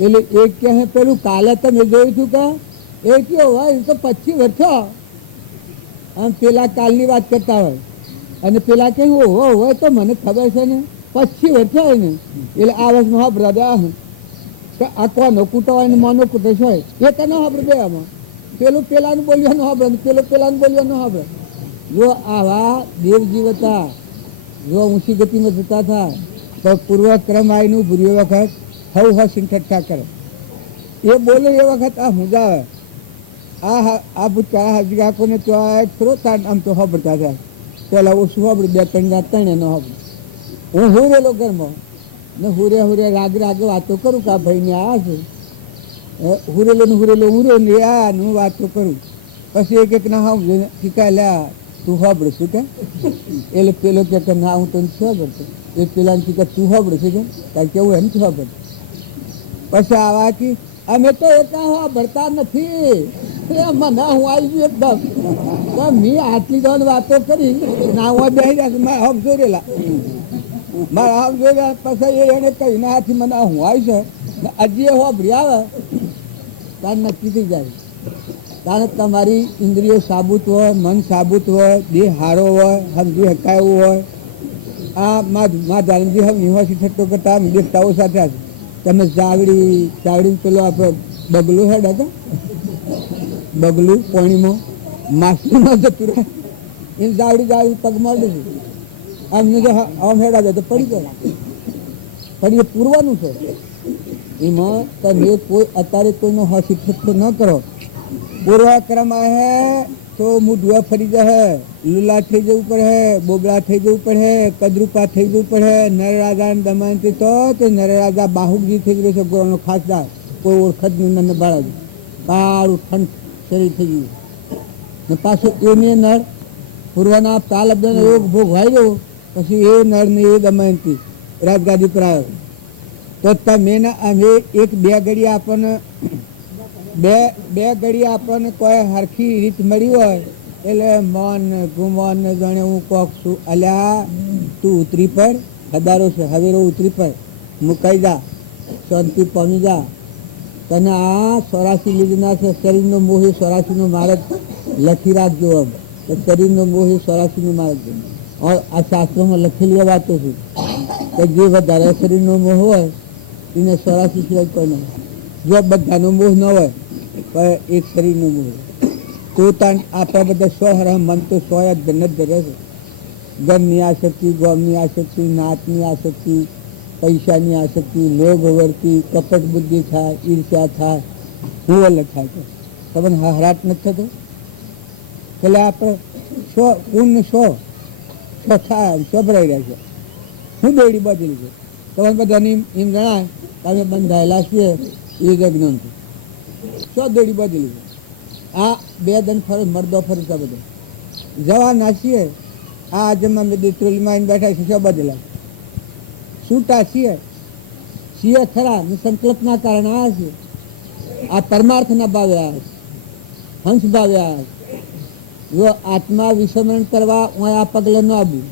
એટલે એક કહે પેલું કાલે તમે જોયું હતું કે એ કેવું હોય તો 25 વર્ષો આમ પેલા કાલની વાત કરતા હોય અને પેલા કે હોય તો મને ખબર છે ને, પછી વેઠાય ને એટલે આ વર્ષમાં હા બ્રધા આ કોનો કૂટો હોય ને મોનો કૂટો છે એ તો ન સાંભળે બે આમાં. પેલું પેલાનું બોલ્યો ન સાંભળે, પેલું પેલાનું બોલ્યો ન સાંભળે. જો આવા દેવજીવ હતા, જો ઊંચી ગતિમાં જતા હતા તો પૂર્વક્રમ આવીનું ભૂરી વખત હવ સિંગ ઠઠ્ઠા કરે. એ બોલે એ વખત આ મુજા આવે આ ભૂતકાળ હજીગાકોને તો ખરો આમ તો સાંભળતા હતા. પેલા ઓછું સાંભળ્યું, 2-3 રાત ત્રણે ન સાંભળ્યું. હું હુરેલો ઘરમાં ને હુરે રાગ વાતો કરું કે આ ભાઈને આ છે હુરેલો ને આ હું વાતો કરું. પછી એક ના સાંભળે શીખાયેલા તું સાંભળશું કે એટલે પેલો કે ના હું તને સાંભળતો. એ પેલા શીખે તું સાંભળશું કે કારણ કેવું એમ સાંભળતો. પછી આવા કે અમે તો એટલા સાંભળતા નથી, મને હું આવી ગયું એકદમ તો મેં આટલી દોડ વાતો કરી ના હું બેસી રહ્યા મારા હમ જોડેલા મારા હમ જોડેલા. પછી એને કહીને આથી મને હું આવી છે હજી એ હોભરી આવે તાર નક્કી થઈ જાય. કારણ તમારી ઇન્દ્રિયો સાબુત હોય, મન સાબુત હોય, દેહ હારો હોય, સમજી હકાયું હોય. આ મા ધારણજી હમ નિવાસી થતો કરતા દેખતાઓ સાથે તમે ચાવડી પેલો આપણે બગલું હેડ હતો, બગલું પાણીમાં માછલું ન જતું રહે એ જાવડી પગમાં દે આમને જો આમ હેડા જાય તો પડી જાય. પણ એ પૂરવાનું છે એમાં તમે કોઈ અત્યારે કોઈનો હસી ઠઠ્ઠો ન કરો. પૂર્વક્રમ હે તો મુઢવા ફરી જાય, લીલા થઈ જવું પડે, બોબડા થઈ જવું પડે, કદરૂપા થઈ જવું પડે. નરરાજા દમયંતી તો નરરાજા બાહુજી થઈ ગયો છે, ગોળનો ખાસદાર કોઈ ઓળખત નહીં મને બાળક કાળું ઠંડ શરીર થઈ ગયું ને પાછું એને નર પૂર્વના તાલબ્દનો યોગ ભોગ વાળ્યો. પછી એ નર ને એ દમયંતી રાજગાદી પર આવ્યો તો તમે અમે 1-2 ઘડી આપણને બે ઘડી આપણને કોઈ હરખી રીત મળી હોય એટલે મન ગુમન જાણે હું કોક છું અલ્યા તું ઉતરી પર હદારો છે હવેરો ઉતરી પર મુકાઈ જા શાંતિ પામી જા. તને આ 84 લીધના છે, શરીરનો મોહ 84નો માર્ગ લખી રાખજો. આમ તો શરીરનો મોહ 84નો માર્ગ આ શાસ્ત્રોમાં લખેલી વાતો છે કે જે વધારે શરીરનો મોહ હોય એને 84 સિવાય કોઈ નહીં. જો બધાનો મોહ ન હોય પણ એક શરીરનો મોહ તો આપણા બધા 100 મન તો 100 જન્નત ધરે છે. ઘરની આસક્તિ, ગામની આસક્તિ, નાતની આસક્તિ, પૈસાની આસક્તિ, લોભ વર્તી, કપટ બુદ્ધિ થાય, ઈર્ષ્યા થાય, હું અલગ થાય તો તમને હરાટ નથી થતો. એટલે આપણે 100 થાય 100 ભરાઈ રહ્યા છે. હું દોડી બદલી છે તમે બધાની એમ જણાય તમે બંધાયેલા છીએ એ જ્ઞાનથી 100 દોડી બદલી છે. આ 2 દન ફરે મરદો ફરતા બધો જવા નાસીએ. આ આજમાં મેં ત્રોલીમાં આવીને બેઠા છે 100 બદલા છૂટા છીએ ખરા સંકલ્પના કારણે આવ્યા છે. આ પરમાર્થના ભાવે આવ્યા છે, હંસ ભાવે આવ્યા છે. જો આત્મા વિસ્મરણ કરવા હું આ પગલું ન આવ્યું.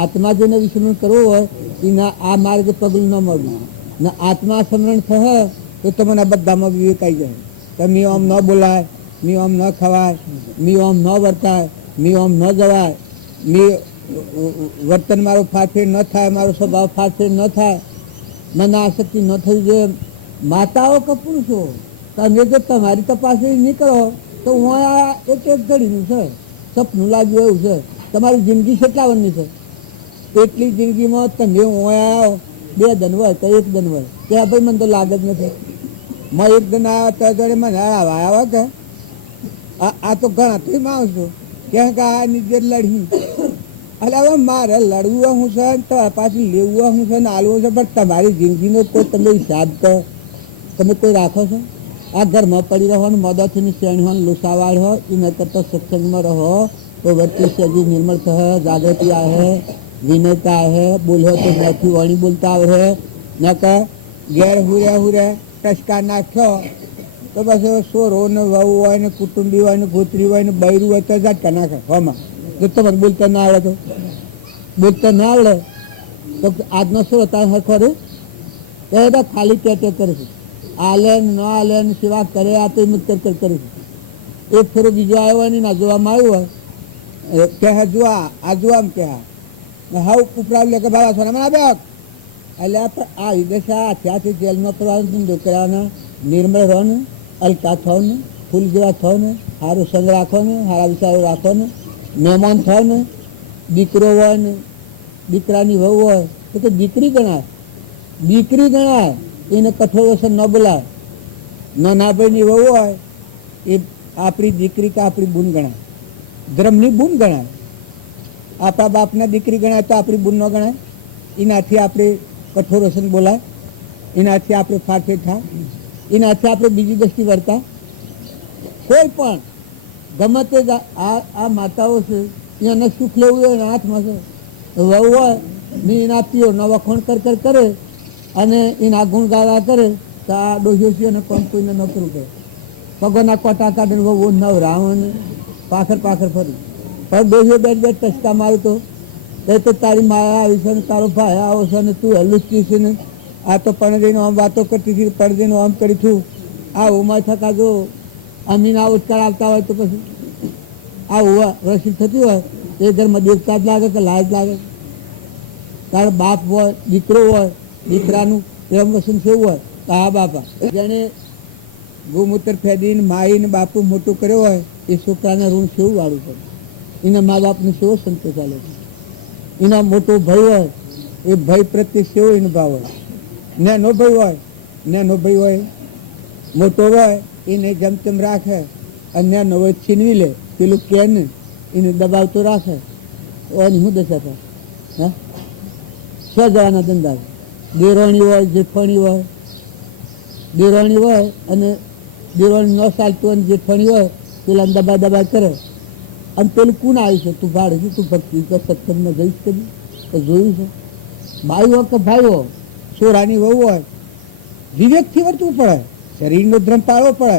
આત્મા જેને વિસ્મરણ કરવું હોય એના આ માર્ગ પગલું ન મળ્યું ને આત્મા સ્મરણ થશે તો તમને બધામાં વિવેક આવી જાય. તો મી ઓમ ન બોલાય, મી ઓમ ન ખવાય, મી ઓમ ન વર્તાય, મી ઓમ ન જવાય, મી વર્તન મારું ફાફેર ન થાય, મારો સ્વભાવ ફાફેર ન થાય, મને આસક્તિ ન થવી જોઈએ. માતાઓ કે પુરુષો તમે જો તમારી તપાસણી નહીં કરો તો હું આ એક ઘડીનું છે સપનું લાગ્યું એવું છે. તમારી જિંદગી 57ની છે. એટલી જિંદગીમાં તમે હું આવ્યો 2 દન હોય તો 1 દન હોય કે ભાઈ મને તો લાગે જ નથી. મેં 1 દન આવ્યા તો જોડે મને આવ્યા કે આ તો ઘણા તો માણસ છું કે આ નીચે લડી એટલે હવે મારે લડવું હું છે તો પાછી લેવું હું છે ને હાલવું છે. પણ તમારી જિંદગીનો કોઈ તમે હિસાબ તો તમે કોઈ રાખો છો? આ ઘરમાં પડી રહેવાનું મદદથી શ્રેણી હોય લુસાવાળ હોય એના કરતાં સત્સંગમાં રહો તો વચ્ચે સજી નિર્મળ થશે, જાગૃતિ આવે, વિનયતા આવે, બોલ્યો તો નથી વાણી બોલતા આવે ન કે ઘેર હુરે ટસકા નાખ્યો તો બસ સોરો ને વહુ હોય ને કુટુંબી હોય ને ગોત્રી હોય ને બૈરું હોય તો ઝાટકા નાખે હોમાં. જો તમારે બોલતા ના આવડે તો બોલતા ના આવડે તો આજનો શું હતા હરખો રે એ બધા ખાલી ટેટે કરે છે. આલે ન આલે સેવા કરે આ તો કરે છે. એક ફેરો બીજો આવ્યો હોય ને ના જોવામાં આવ્યું હોય કે જો આ જો આમ કે હાવ ઉપરાવ કે ભાવા સોના મને આપ્યા એટલે આ વિદેશા ત્યાંથી જેલમાં પડવાનું છોકરાના નિર્મળ રહો ને, અલકા થો ને, ફૂલ જેવા થો ને, સારું સંગ રાખો ને, સારા વિચારો રાખો ને, મહેમાન થાવ ને, દીકરો હોય ને દીકરાની વહુ હોય તો દીકરી ગણાય, દીકરી ગણાય, એને કઠોર વસન ન બોલાય. નાનાભાઈની વહુ હોય એ આપણી દીકરી કે આપણી બૂન ગણાય, ધર્મની બૂન ગણાય. આપણા બાપના દીકરી ગણાય તો આપણી બૂન ન ગણાય. એનાથી આપણે કઠોર વસન બોલાય, એનાથી આપણે ફાટે થાય, એનાથી આપણે બીજી દ્રષ્ટિ વર્તા. કોઈ પણ ગમે તે આ માતાઓ છે એને સુખ લેવું હોય એના હાથમાં છે. વહુ હોય ને એના પીઓ ન વખોણ કર કરે અને એના ગુણ ગાવા કરે તો આ ડોહીઓને પણ કોઈને ન કરવું પડે. પગોના કોટા કાઢીને વહુ નવ રાવણ પાખર ફરી પણ ડોહીઓ બે ટચકા મારું તો તારી માયા આવી છે ને તારો ભાઈ આવો છે ને તું હેલુચી છે ને આ તો પડદેનો આમ વાતો કરતી હતી, પડદેનો આમ કરી છું, આ ઉમા થતા જો અમીના ઉત્તર આવતા હોય તો પછી આ રસીદ થતી હોય એ ઘરમાં દેવતા જ લાગે કે લાજ લાગે. તારો બાપ હોય, દીકરો હોય, દીકરાનું પ્રેમ વસન કેવું હોય તો આ બાપા જેને ગૌમૂત્ર ફેદીને માઈને બાપુ મોટું કર્યો હોય એ છોકરાના ઋણ કેવું વાળું પડે. એના મા બાપને કેવો સંતોષ ચાલે છે. એના મોટો ભાઈ હોય એ ભાઈ પ્રત્યે કેવો એનો ભાવ હોય. નેનો ભાઈ હોય મોટો હોય એને જેમ તેમ રાખે અને નેનો હોય છીનવી લે, પેલું કે ને એને દબાવતો રાખે. એની શું દશા થાય? હા, શું જવાના ધંધા? દેરાણી હોય, જેઠાણી હોય, દેરાણી હોય અને દેરાણી ન ચાલતું અને જેઠાણી હોય પેલા દબા કરે અને પેલું કોણ આવી છે તું ભાડે છે તું ભક્તિ કે સત્સંગમાં જઈશ કદી તો જોયું છે. ભાઈ હોય કે ભાઈ હોય, છોરાની વહુ હોય, વિવેકથી વર્તવું પડે, શરીરનો ધ્રમ પાળવો પડે.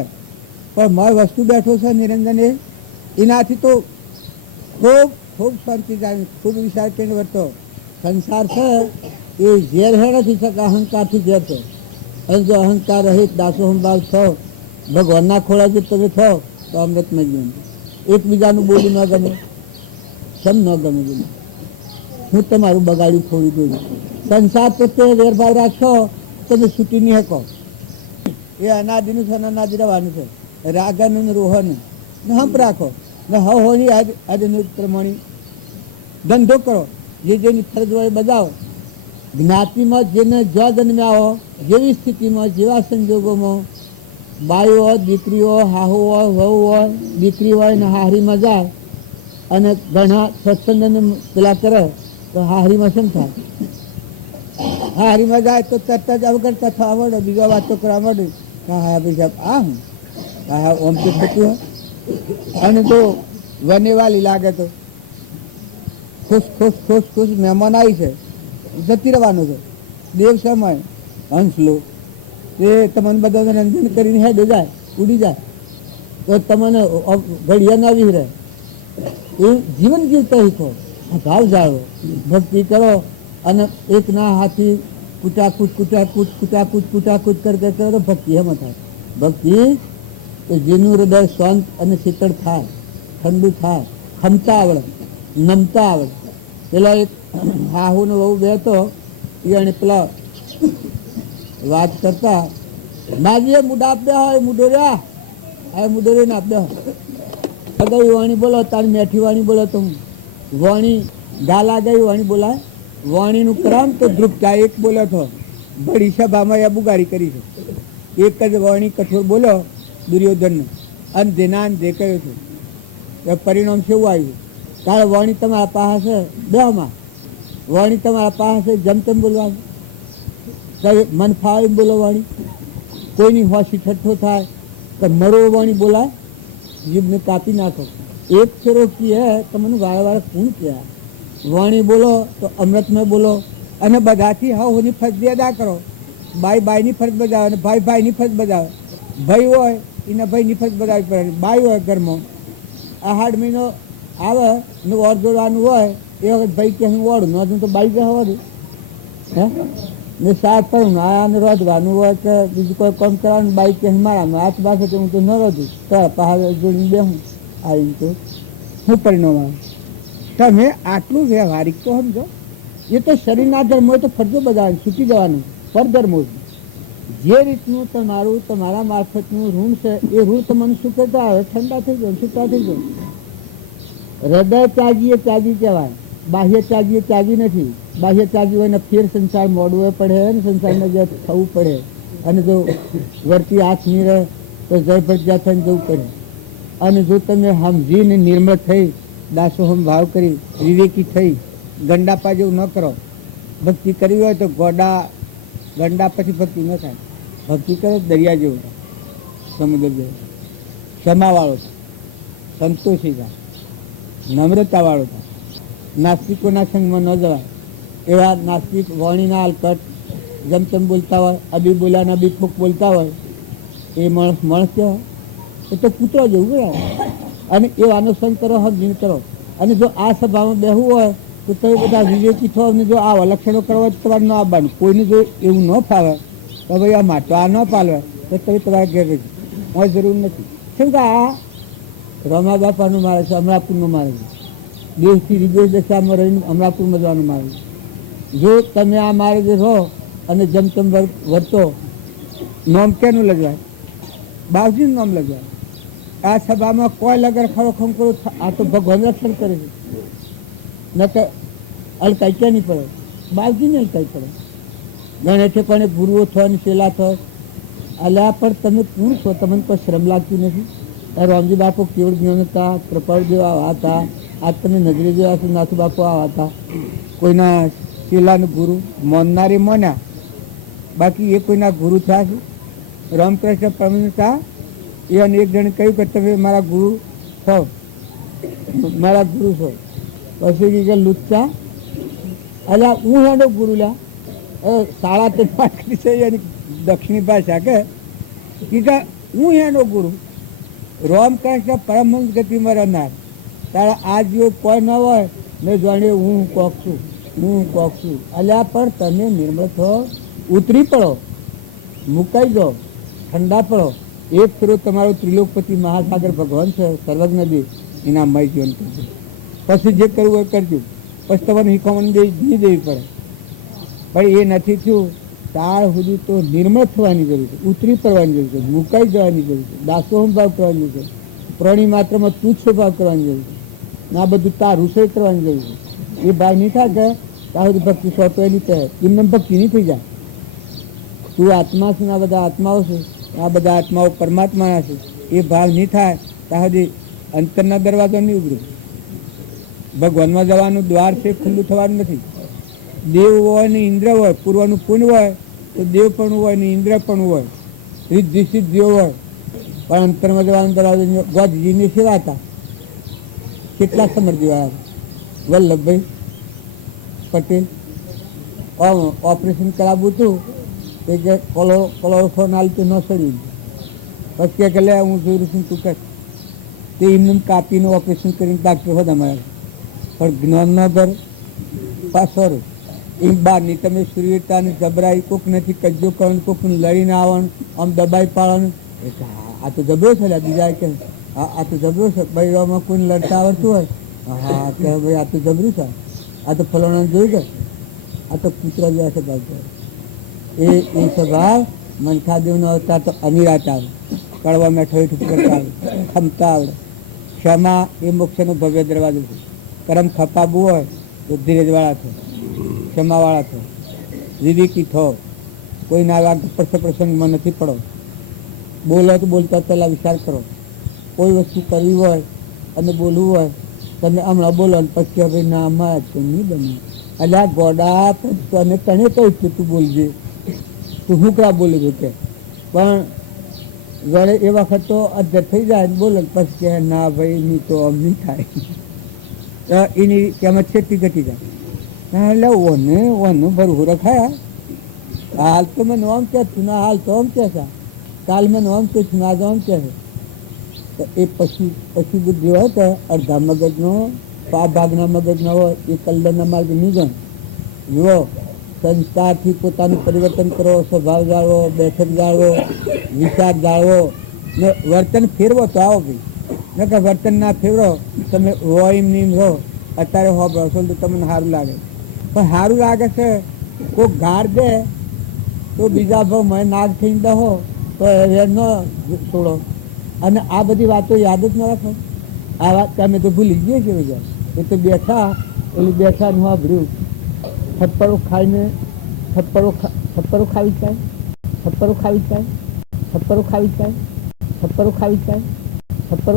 પણ મય વસ્તુ બેઠો છે નિરંજન એનાથી તો ખૂબ શાંતિ જાય, ખૂબ વિચાર કરીને વર્તો. સંસાર છે એ ઝેર હે નથી શકે, અહંકારથી ઝેર છે. અને જો અહંકાર રહિત દાસો સંભાવ થો, ભગવાનના ખોળા જો તમે થો તો અમૃતમય જીવન. એકબીજાનું બોલું ન ગમે, સમ ન ગમે બોલું, હું તમારું બગાડી ખોવી દઉં. સંસાર પ્રત્યે વેરભાવ રાખશો તમે છૂટી નહીં શકો. એ અનાદિનું છે, અનાદિ રહેવાનું છે. રાગન રોહન હંપ રાખો ને હોની આજનું પ્રમાણે ધંધો કરો, જે જેની ફરજ હોય બજાવો. જ્ઞાતિમાં જેને જો જન્મ્યા હો, જેવી સ્થિતિમાં જેવા સંજોગોમાં બાઈ હોય, દીકરી હોય, હાહુ હોય, વહુ હોય, દીકરી હોય ને હાહરીમાં જાય અને ઘણા સત્સંગને પેલા કરે તો હાહરીમાં શું થાય? હાહરીમાં જાય તો તરત જ અવગણ કથા આવડે, બીજા વાતો કરવા માંડે. હા ભાઈ સાહેબ આ હું હા ઓમ તો થતું હોય. અને તો વનેવાલી લાગે તો ખુશ મહેમાન આવી છે, જતી રહેવાનું છે. દેવ સમય હંસલો એ તમને બધા રંજન કરીને હેડ જાય, ઉડી જાય તો તમને ઘડિયા ના વિહરે. એ જીવન જીવતા શીખો, ભાવ જાળવો, ભક્તિ કરો અને એક ના હાથી કુટાકૂટ કરતા કરો ભક્તિ એમાં થાય. ભક્તિ તો જેનું હૃદય શાંત અને શીતળ થાય, ઠંડુ થાય, ખમતા આવડે, નમતા આવડે. પેલા એક હાહુનો વહુ બેતો એને પેલા વાત કરતા માજી મુઢા આપ દે હોય મુઢો રહ્યા આ મુઢો રહીને આપ દે ગઈ વાણી બોલો તારી મેઠી વાણી બોલો તો વાણી ગાલા ગઈ વાણી બોલાય. વાણીનું ક્રમ તો ધ્રુપતા એક બોલો તો બડી સભામાં એ બુગારી કરી છે. એક જ વાણી કઠોર બોલો દુર્યોધનને અને જેના જે કહ્યું છે એ પરિણામ કેવું આવ્યું? કારણ વાણી તમારા પાસે બેમાં વાણી તમારા પાસે જેમ તેમ બોલવાનું, મન ફાવે બોલો વાણી. કોઈની હોશી ઠઠ્ઠો થાય તો મરો વાણી બોલાય, જીભને કાપી નાખો. એક ફેરો કી હે તમને વારે કોણ કહેવાય? વાણી બોલો તો અમૃતમય બોલો અને બધાથી હોની ફરજ અદા કરો. બાઈની ફરજ બજાવે અને ભાઈની ફરજ બજાવે. ભાઈ હોય એના ભાઈની ફરજ બજાવવી પડે. બાઈ હોય ઘરમાં આહાડ મહિનો આવે ને ઓર જોડવાનું હોય એ વખત ભાઈ કે હું ઓળું ન તો બાઈ ગયા હોવા દે હે ને સાત કરું આને રોધવાનું હોય કે બીજું કોઈ કામ કરવાનું બાઈ કે મારામાં હાથ પાસે તો હું તો ન રોધું તો પહાડ જોડીને બેહું આવીને તો શું પરિણામ આવે? તમે આટલું વ્યવહારિક તો સમજો. એ તો શરીરના ધર્મ હોય તો ફરજો બજાવવાનું, છૂટી જવાનું. પરધર્મો જે રીતનું તમારું તમારા મારફતનું ઋણ છે એ ઋણ તમને સુખતા આવે, ઠંડા થઈ જાય, છૂટા થઈ જાય. હૃદય ત્યાગીએ ત્યાગી કહેવાય, બાહ્ય ત્યાગીએ ત્યાગી નથી. બાહ્ય ત્યાગી હોય ને ફેર સંસાર મોડવો પડે અને સંસારમાં જે થવું પડે, અને જો વર્તી હાથ નહીં રહે તો જય પ્રજા થઈને જવું પડે. અને જો તમે સમજીને નિર્મળ થઈ, દાસોહમ ભાવ કરી, વિવેકી થઈ, ગંડાપા જેવું ન કરો. ભક્તિ કરવી હોય તો ગંડા પછી ભક્તિ ન થાય. ભક્તિ કરો દરિયા જેવું થાય, સમુદ્ર જેવું. ક્ષમાવાળો થાય, સંતોષી થાય, નમ્રતાવાળો થાય. નાસ્તિકોના સંગમાં ન જવાય. એવા નાસ્તિક વાણીના હલકટ જમતમ બોલતા હોય, અબી બોલાના અબી ફૂક બોલતા હોય, એ માણસ કહેવાય? એ તો કૂતરો જેવું કહેવાય. અને એ અનુસરણ કરો, હક કરો. અને જો આ સભામાં બેહવું હોય તો તમે બધા વિવેકી છો, અને જો આ લક્ષણો કરવા હોય તો તમારે ન આવવાનું. કોઈને જો એવું ન ફાવે તો ભાઈ આ માટો આ ન પાલવે તો તમે તમારા ઘેર રહેજો, મારે જરૂર નથી. કેમ કે આ રમા બાપાનું મારે છે, અમરાપુરનું મારે છે. દેશથી વિદેશ દશામાં રહીને અમરાપુરમાં જવાનું મારે છે. જો તમે આ મારે જે રહો અને જમતમ વર્તો, નોમ કેનું લગાય? બાવજીનું નામ લગાય. આ સભામાં કોઈ લગર ખરો ખંકરો, આ તો ભગવાન રક્ષણ કરે છે. ન તો અલકાઈ ક્યાં નહીં પડે, બાવજીને અલકાઈ પડે. ગણે છે પણ ગુરુઓ થયો ને શેલા થયો. અલ્યા પણ તમે કોણ છો? તમને કોઈ શ્રમ લાગતી નથી? રામજી બાપુ કેવળ જ્ઞાન હતા, કૃપાળદેવ આવા હતા, આજ તમે નજરે જેવા છો, નાથુ બાપુ આવા હતા. કોઈના શેલાનું ગુરુ મોનનારી મોન્યા, બાકી એ કોઈના ગુરુ થયા છે? રામકૃષ્ણ પરમહંસ એ અને એક જણે કહ્યું કે તમે મારા ગુરુ છો, મારા ગુરુ છો. પછી કે લુચ્ચા, અલ્યા હું હેડો ગુરુ લ્યા. શાળા તે પાકડી છે એની દક્ષિણી ભાષા કે હું હેડો ગુરુ. રામકૃષ્ણ પરમહંસ ગતિમાં રહેનાર તારા આ જેવો કોઈ ન હોય મેં જાણે હું કોક છું, હું કોક છું. અલ્યા પણ તમે નિર્મળ થો, ઉતરી પડો, મુકાઈ જાઓ, ઠંડા પડો. એક ફેરો તમારો ત્રિલોકપતિ મહાસાગર ભગવાન છે, સર્વજ્ઞ દેવ, એના મય જીવન કરજો. પછી જે કરવું એ કરજો. પછી તમારે શીખવાની નહીં દેવી પડે. પણ એ નથી થયું ત્યાર સુધી તો નિર્મળ થવાની જરૂર છે, ઉતરી પડવાની જરૂર છે, મુકાઈ જવાની જરૂર છે, દાસોહમ ભાવ કરવાની જરૂર છે, પ્રાણી માત્રમાં તુચ્છ ભાવ કરવાની જરૂર છે. આ બધું તાર રસોઈ કરવાની જરૂર છે. એ ભાવ નહીં થાય કે ત્યાં સુધી ભક્તિ સોંપે નહીં કહે, એમને ભક્તિ નહીં થઈ જાય. તું આત્મા છે ને આ બધા આત્માઓ છે, આ બધા આત્માઓ પરમાત્માના છે, એ ભાવ નહીં થાય ત્યાં સુધી અંતરના દરવાજો નહીં ઉઘડે. ભગવાનમાં જવાનું દ્વાર છે, ખુલ્લું થવાનું નથી. દેવ હોય ને ઇન્દ્ર હોય, પૂર્વનું પુણ્ય હોય તો દેવ પણ હોય ને ઇન્દ્ર પણ હોય, સિદ્ધિ સિદ્ધિઓ હોય. પણ અંતરમાં જવાનું દરવાજો ગોદજીની સેવા હતા. કેટલા સમર્થીવાળા વલ્લભભાઈ પટેલ ઓપરેશન કરાવવું હતું કે જે કોલોફોન આલતું ન સડ્યું. પછી કે લે હું જોયું છું તું કર. તે એમને કાપીને ઓપરેશન કરીને ડાક્ટર હતા મારા. પણ જ્ઞાનનો ઘર પાછો એ બહારની તમે સુરવીરતાને જબરાઈ કોક નથી કજ્જો કરવાનું, કોકને લડીને આવવાનું, આમ દબાઈ પાડવાનું. આ તો જબરો છે. બીજા કે આ તો જબરો છે. ભાઈ આમાં કોઈને લડતા આવડતું હોય, હા કે ભાઈ આ તો જબરું છે, આ તો ફલાણા જોયું કે આ તો કૂતરા જેવા છે. એ સ્વભાવ મનખાદેવનો અવતાર તો અમીરાત આવે, કડવા મેઠો કરતા આવે, ખમતા આવડે. ક્ષમા એ મોક્ષનો ભવ્ય દરવાજો છે. કરમ ખપાવવું હોય તો ધીરજવાળા થો, ક્ષમાવાળા થો, વિવેકી થો. કોઈના આવા પ્રસંગમાં નથી પડો. બોલો તો બોલતા પહેલાં વિચાર કરો. કોઈ વસ્તુ કરવી હોય અને બોલવું હોય તમે હમણાં બોલો ને પછી હવે ના આમાં તો નહીં બને. એટલે આ ગોડા તને તને કહ્યું કે તું બોલજે, તું હું ક્યાં બોલું છું કે. પણ ગળે એ વખત તો અધર થઈ જાય ને બોલે પછી કે ના ભાઈ નહીં તો આમ નહીં થાય. એની તેમાં છેટી ઘટી જાય. એટલે ઓનું ભરવું રખાયા. હાલ તો મેં આમ કે છું ના, હાલ તો આમ કે છે, કાલ મેં આમ કે છું આજ આમ કે છે. તો એ પછી બુદ્ધિ હોય તો અડધા મગજનો, પા ભાગના મગજનો હોય એ કલ્યાણના માર્ગ નિગમ જુઓ. સંસ્કારથી પોતાનું પરિવર્તન કરો, સ્વભાવ જાળવો, બેઠક જાળવો, વિચાર જાળવો ને વર્તન ફેરવો તો આવો ભાઈ. ન કે વર્તન ના ફેરવો તમે હોય એમ રહો અત્યારે હોબળો છો તો તમને સારું લાગે, પણ સારું લાગે છે કોઈ ગાર દે તો બીજા ભાવ મેં નાગ થઈને દહો તો એ ન છોડો. અને આ બધી વાતો યાદ જ ન રાખો. આ વાત તમે તો ભૂલી ગઈએ કે બધા એ તો બેઠા એટલે બેઠા ન વાપર્યું. થપ્પડો ખાઈને થપ્પડો ખાવી જાય, થપ્પડો ખાવી જાય, થપ્પડો ખાવી જાય, થપ્પડો ખાવી જાય.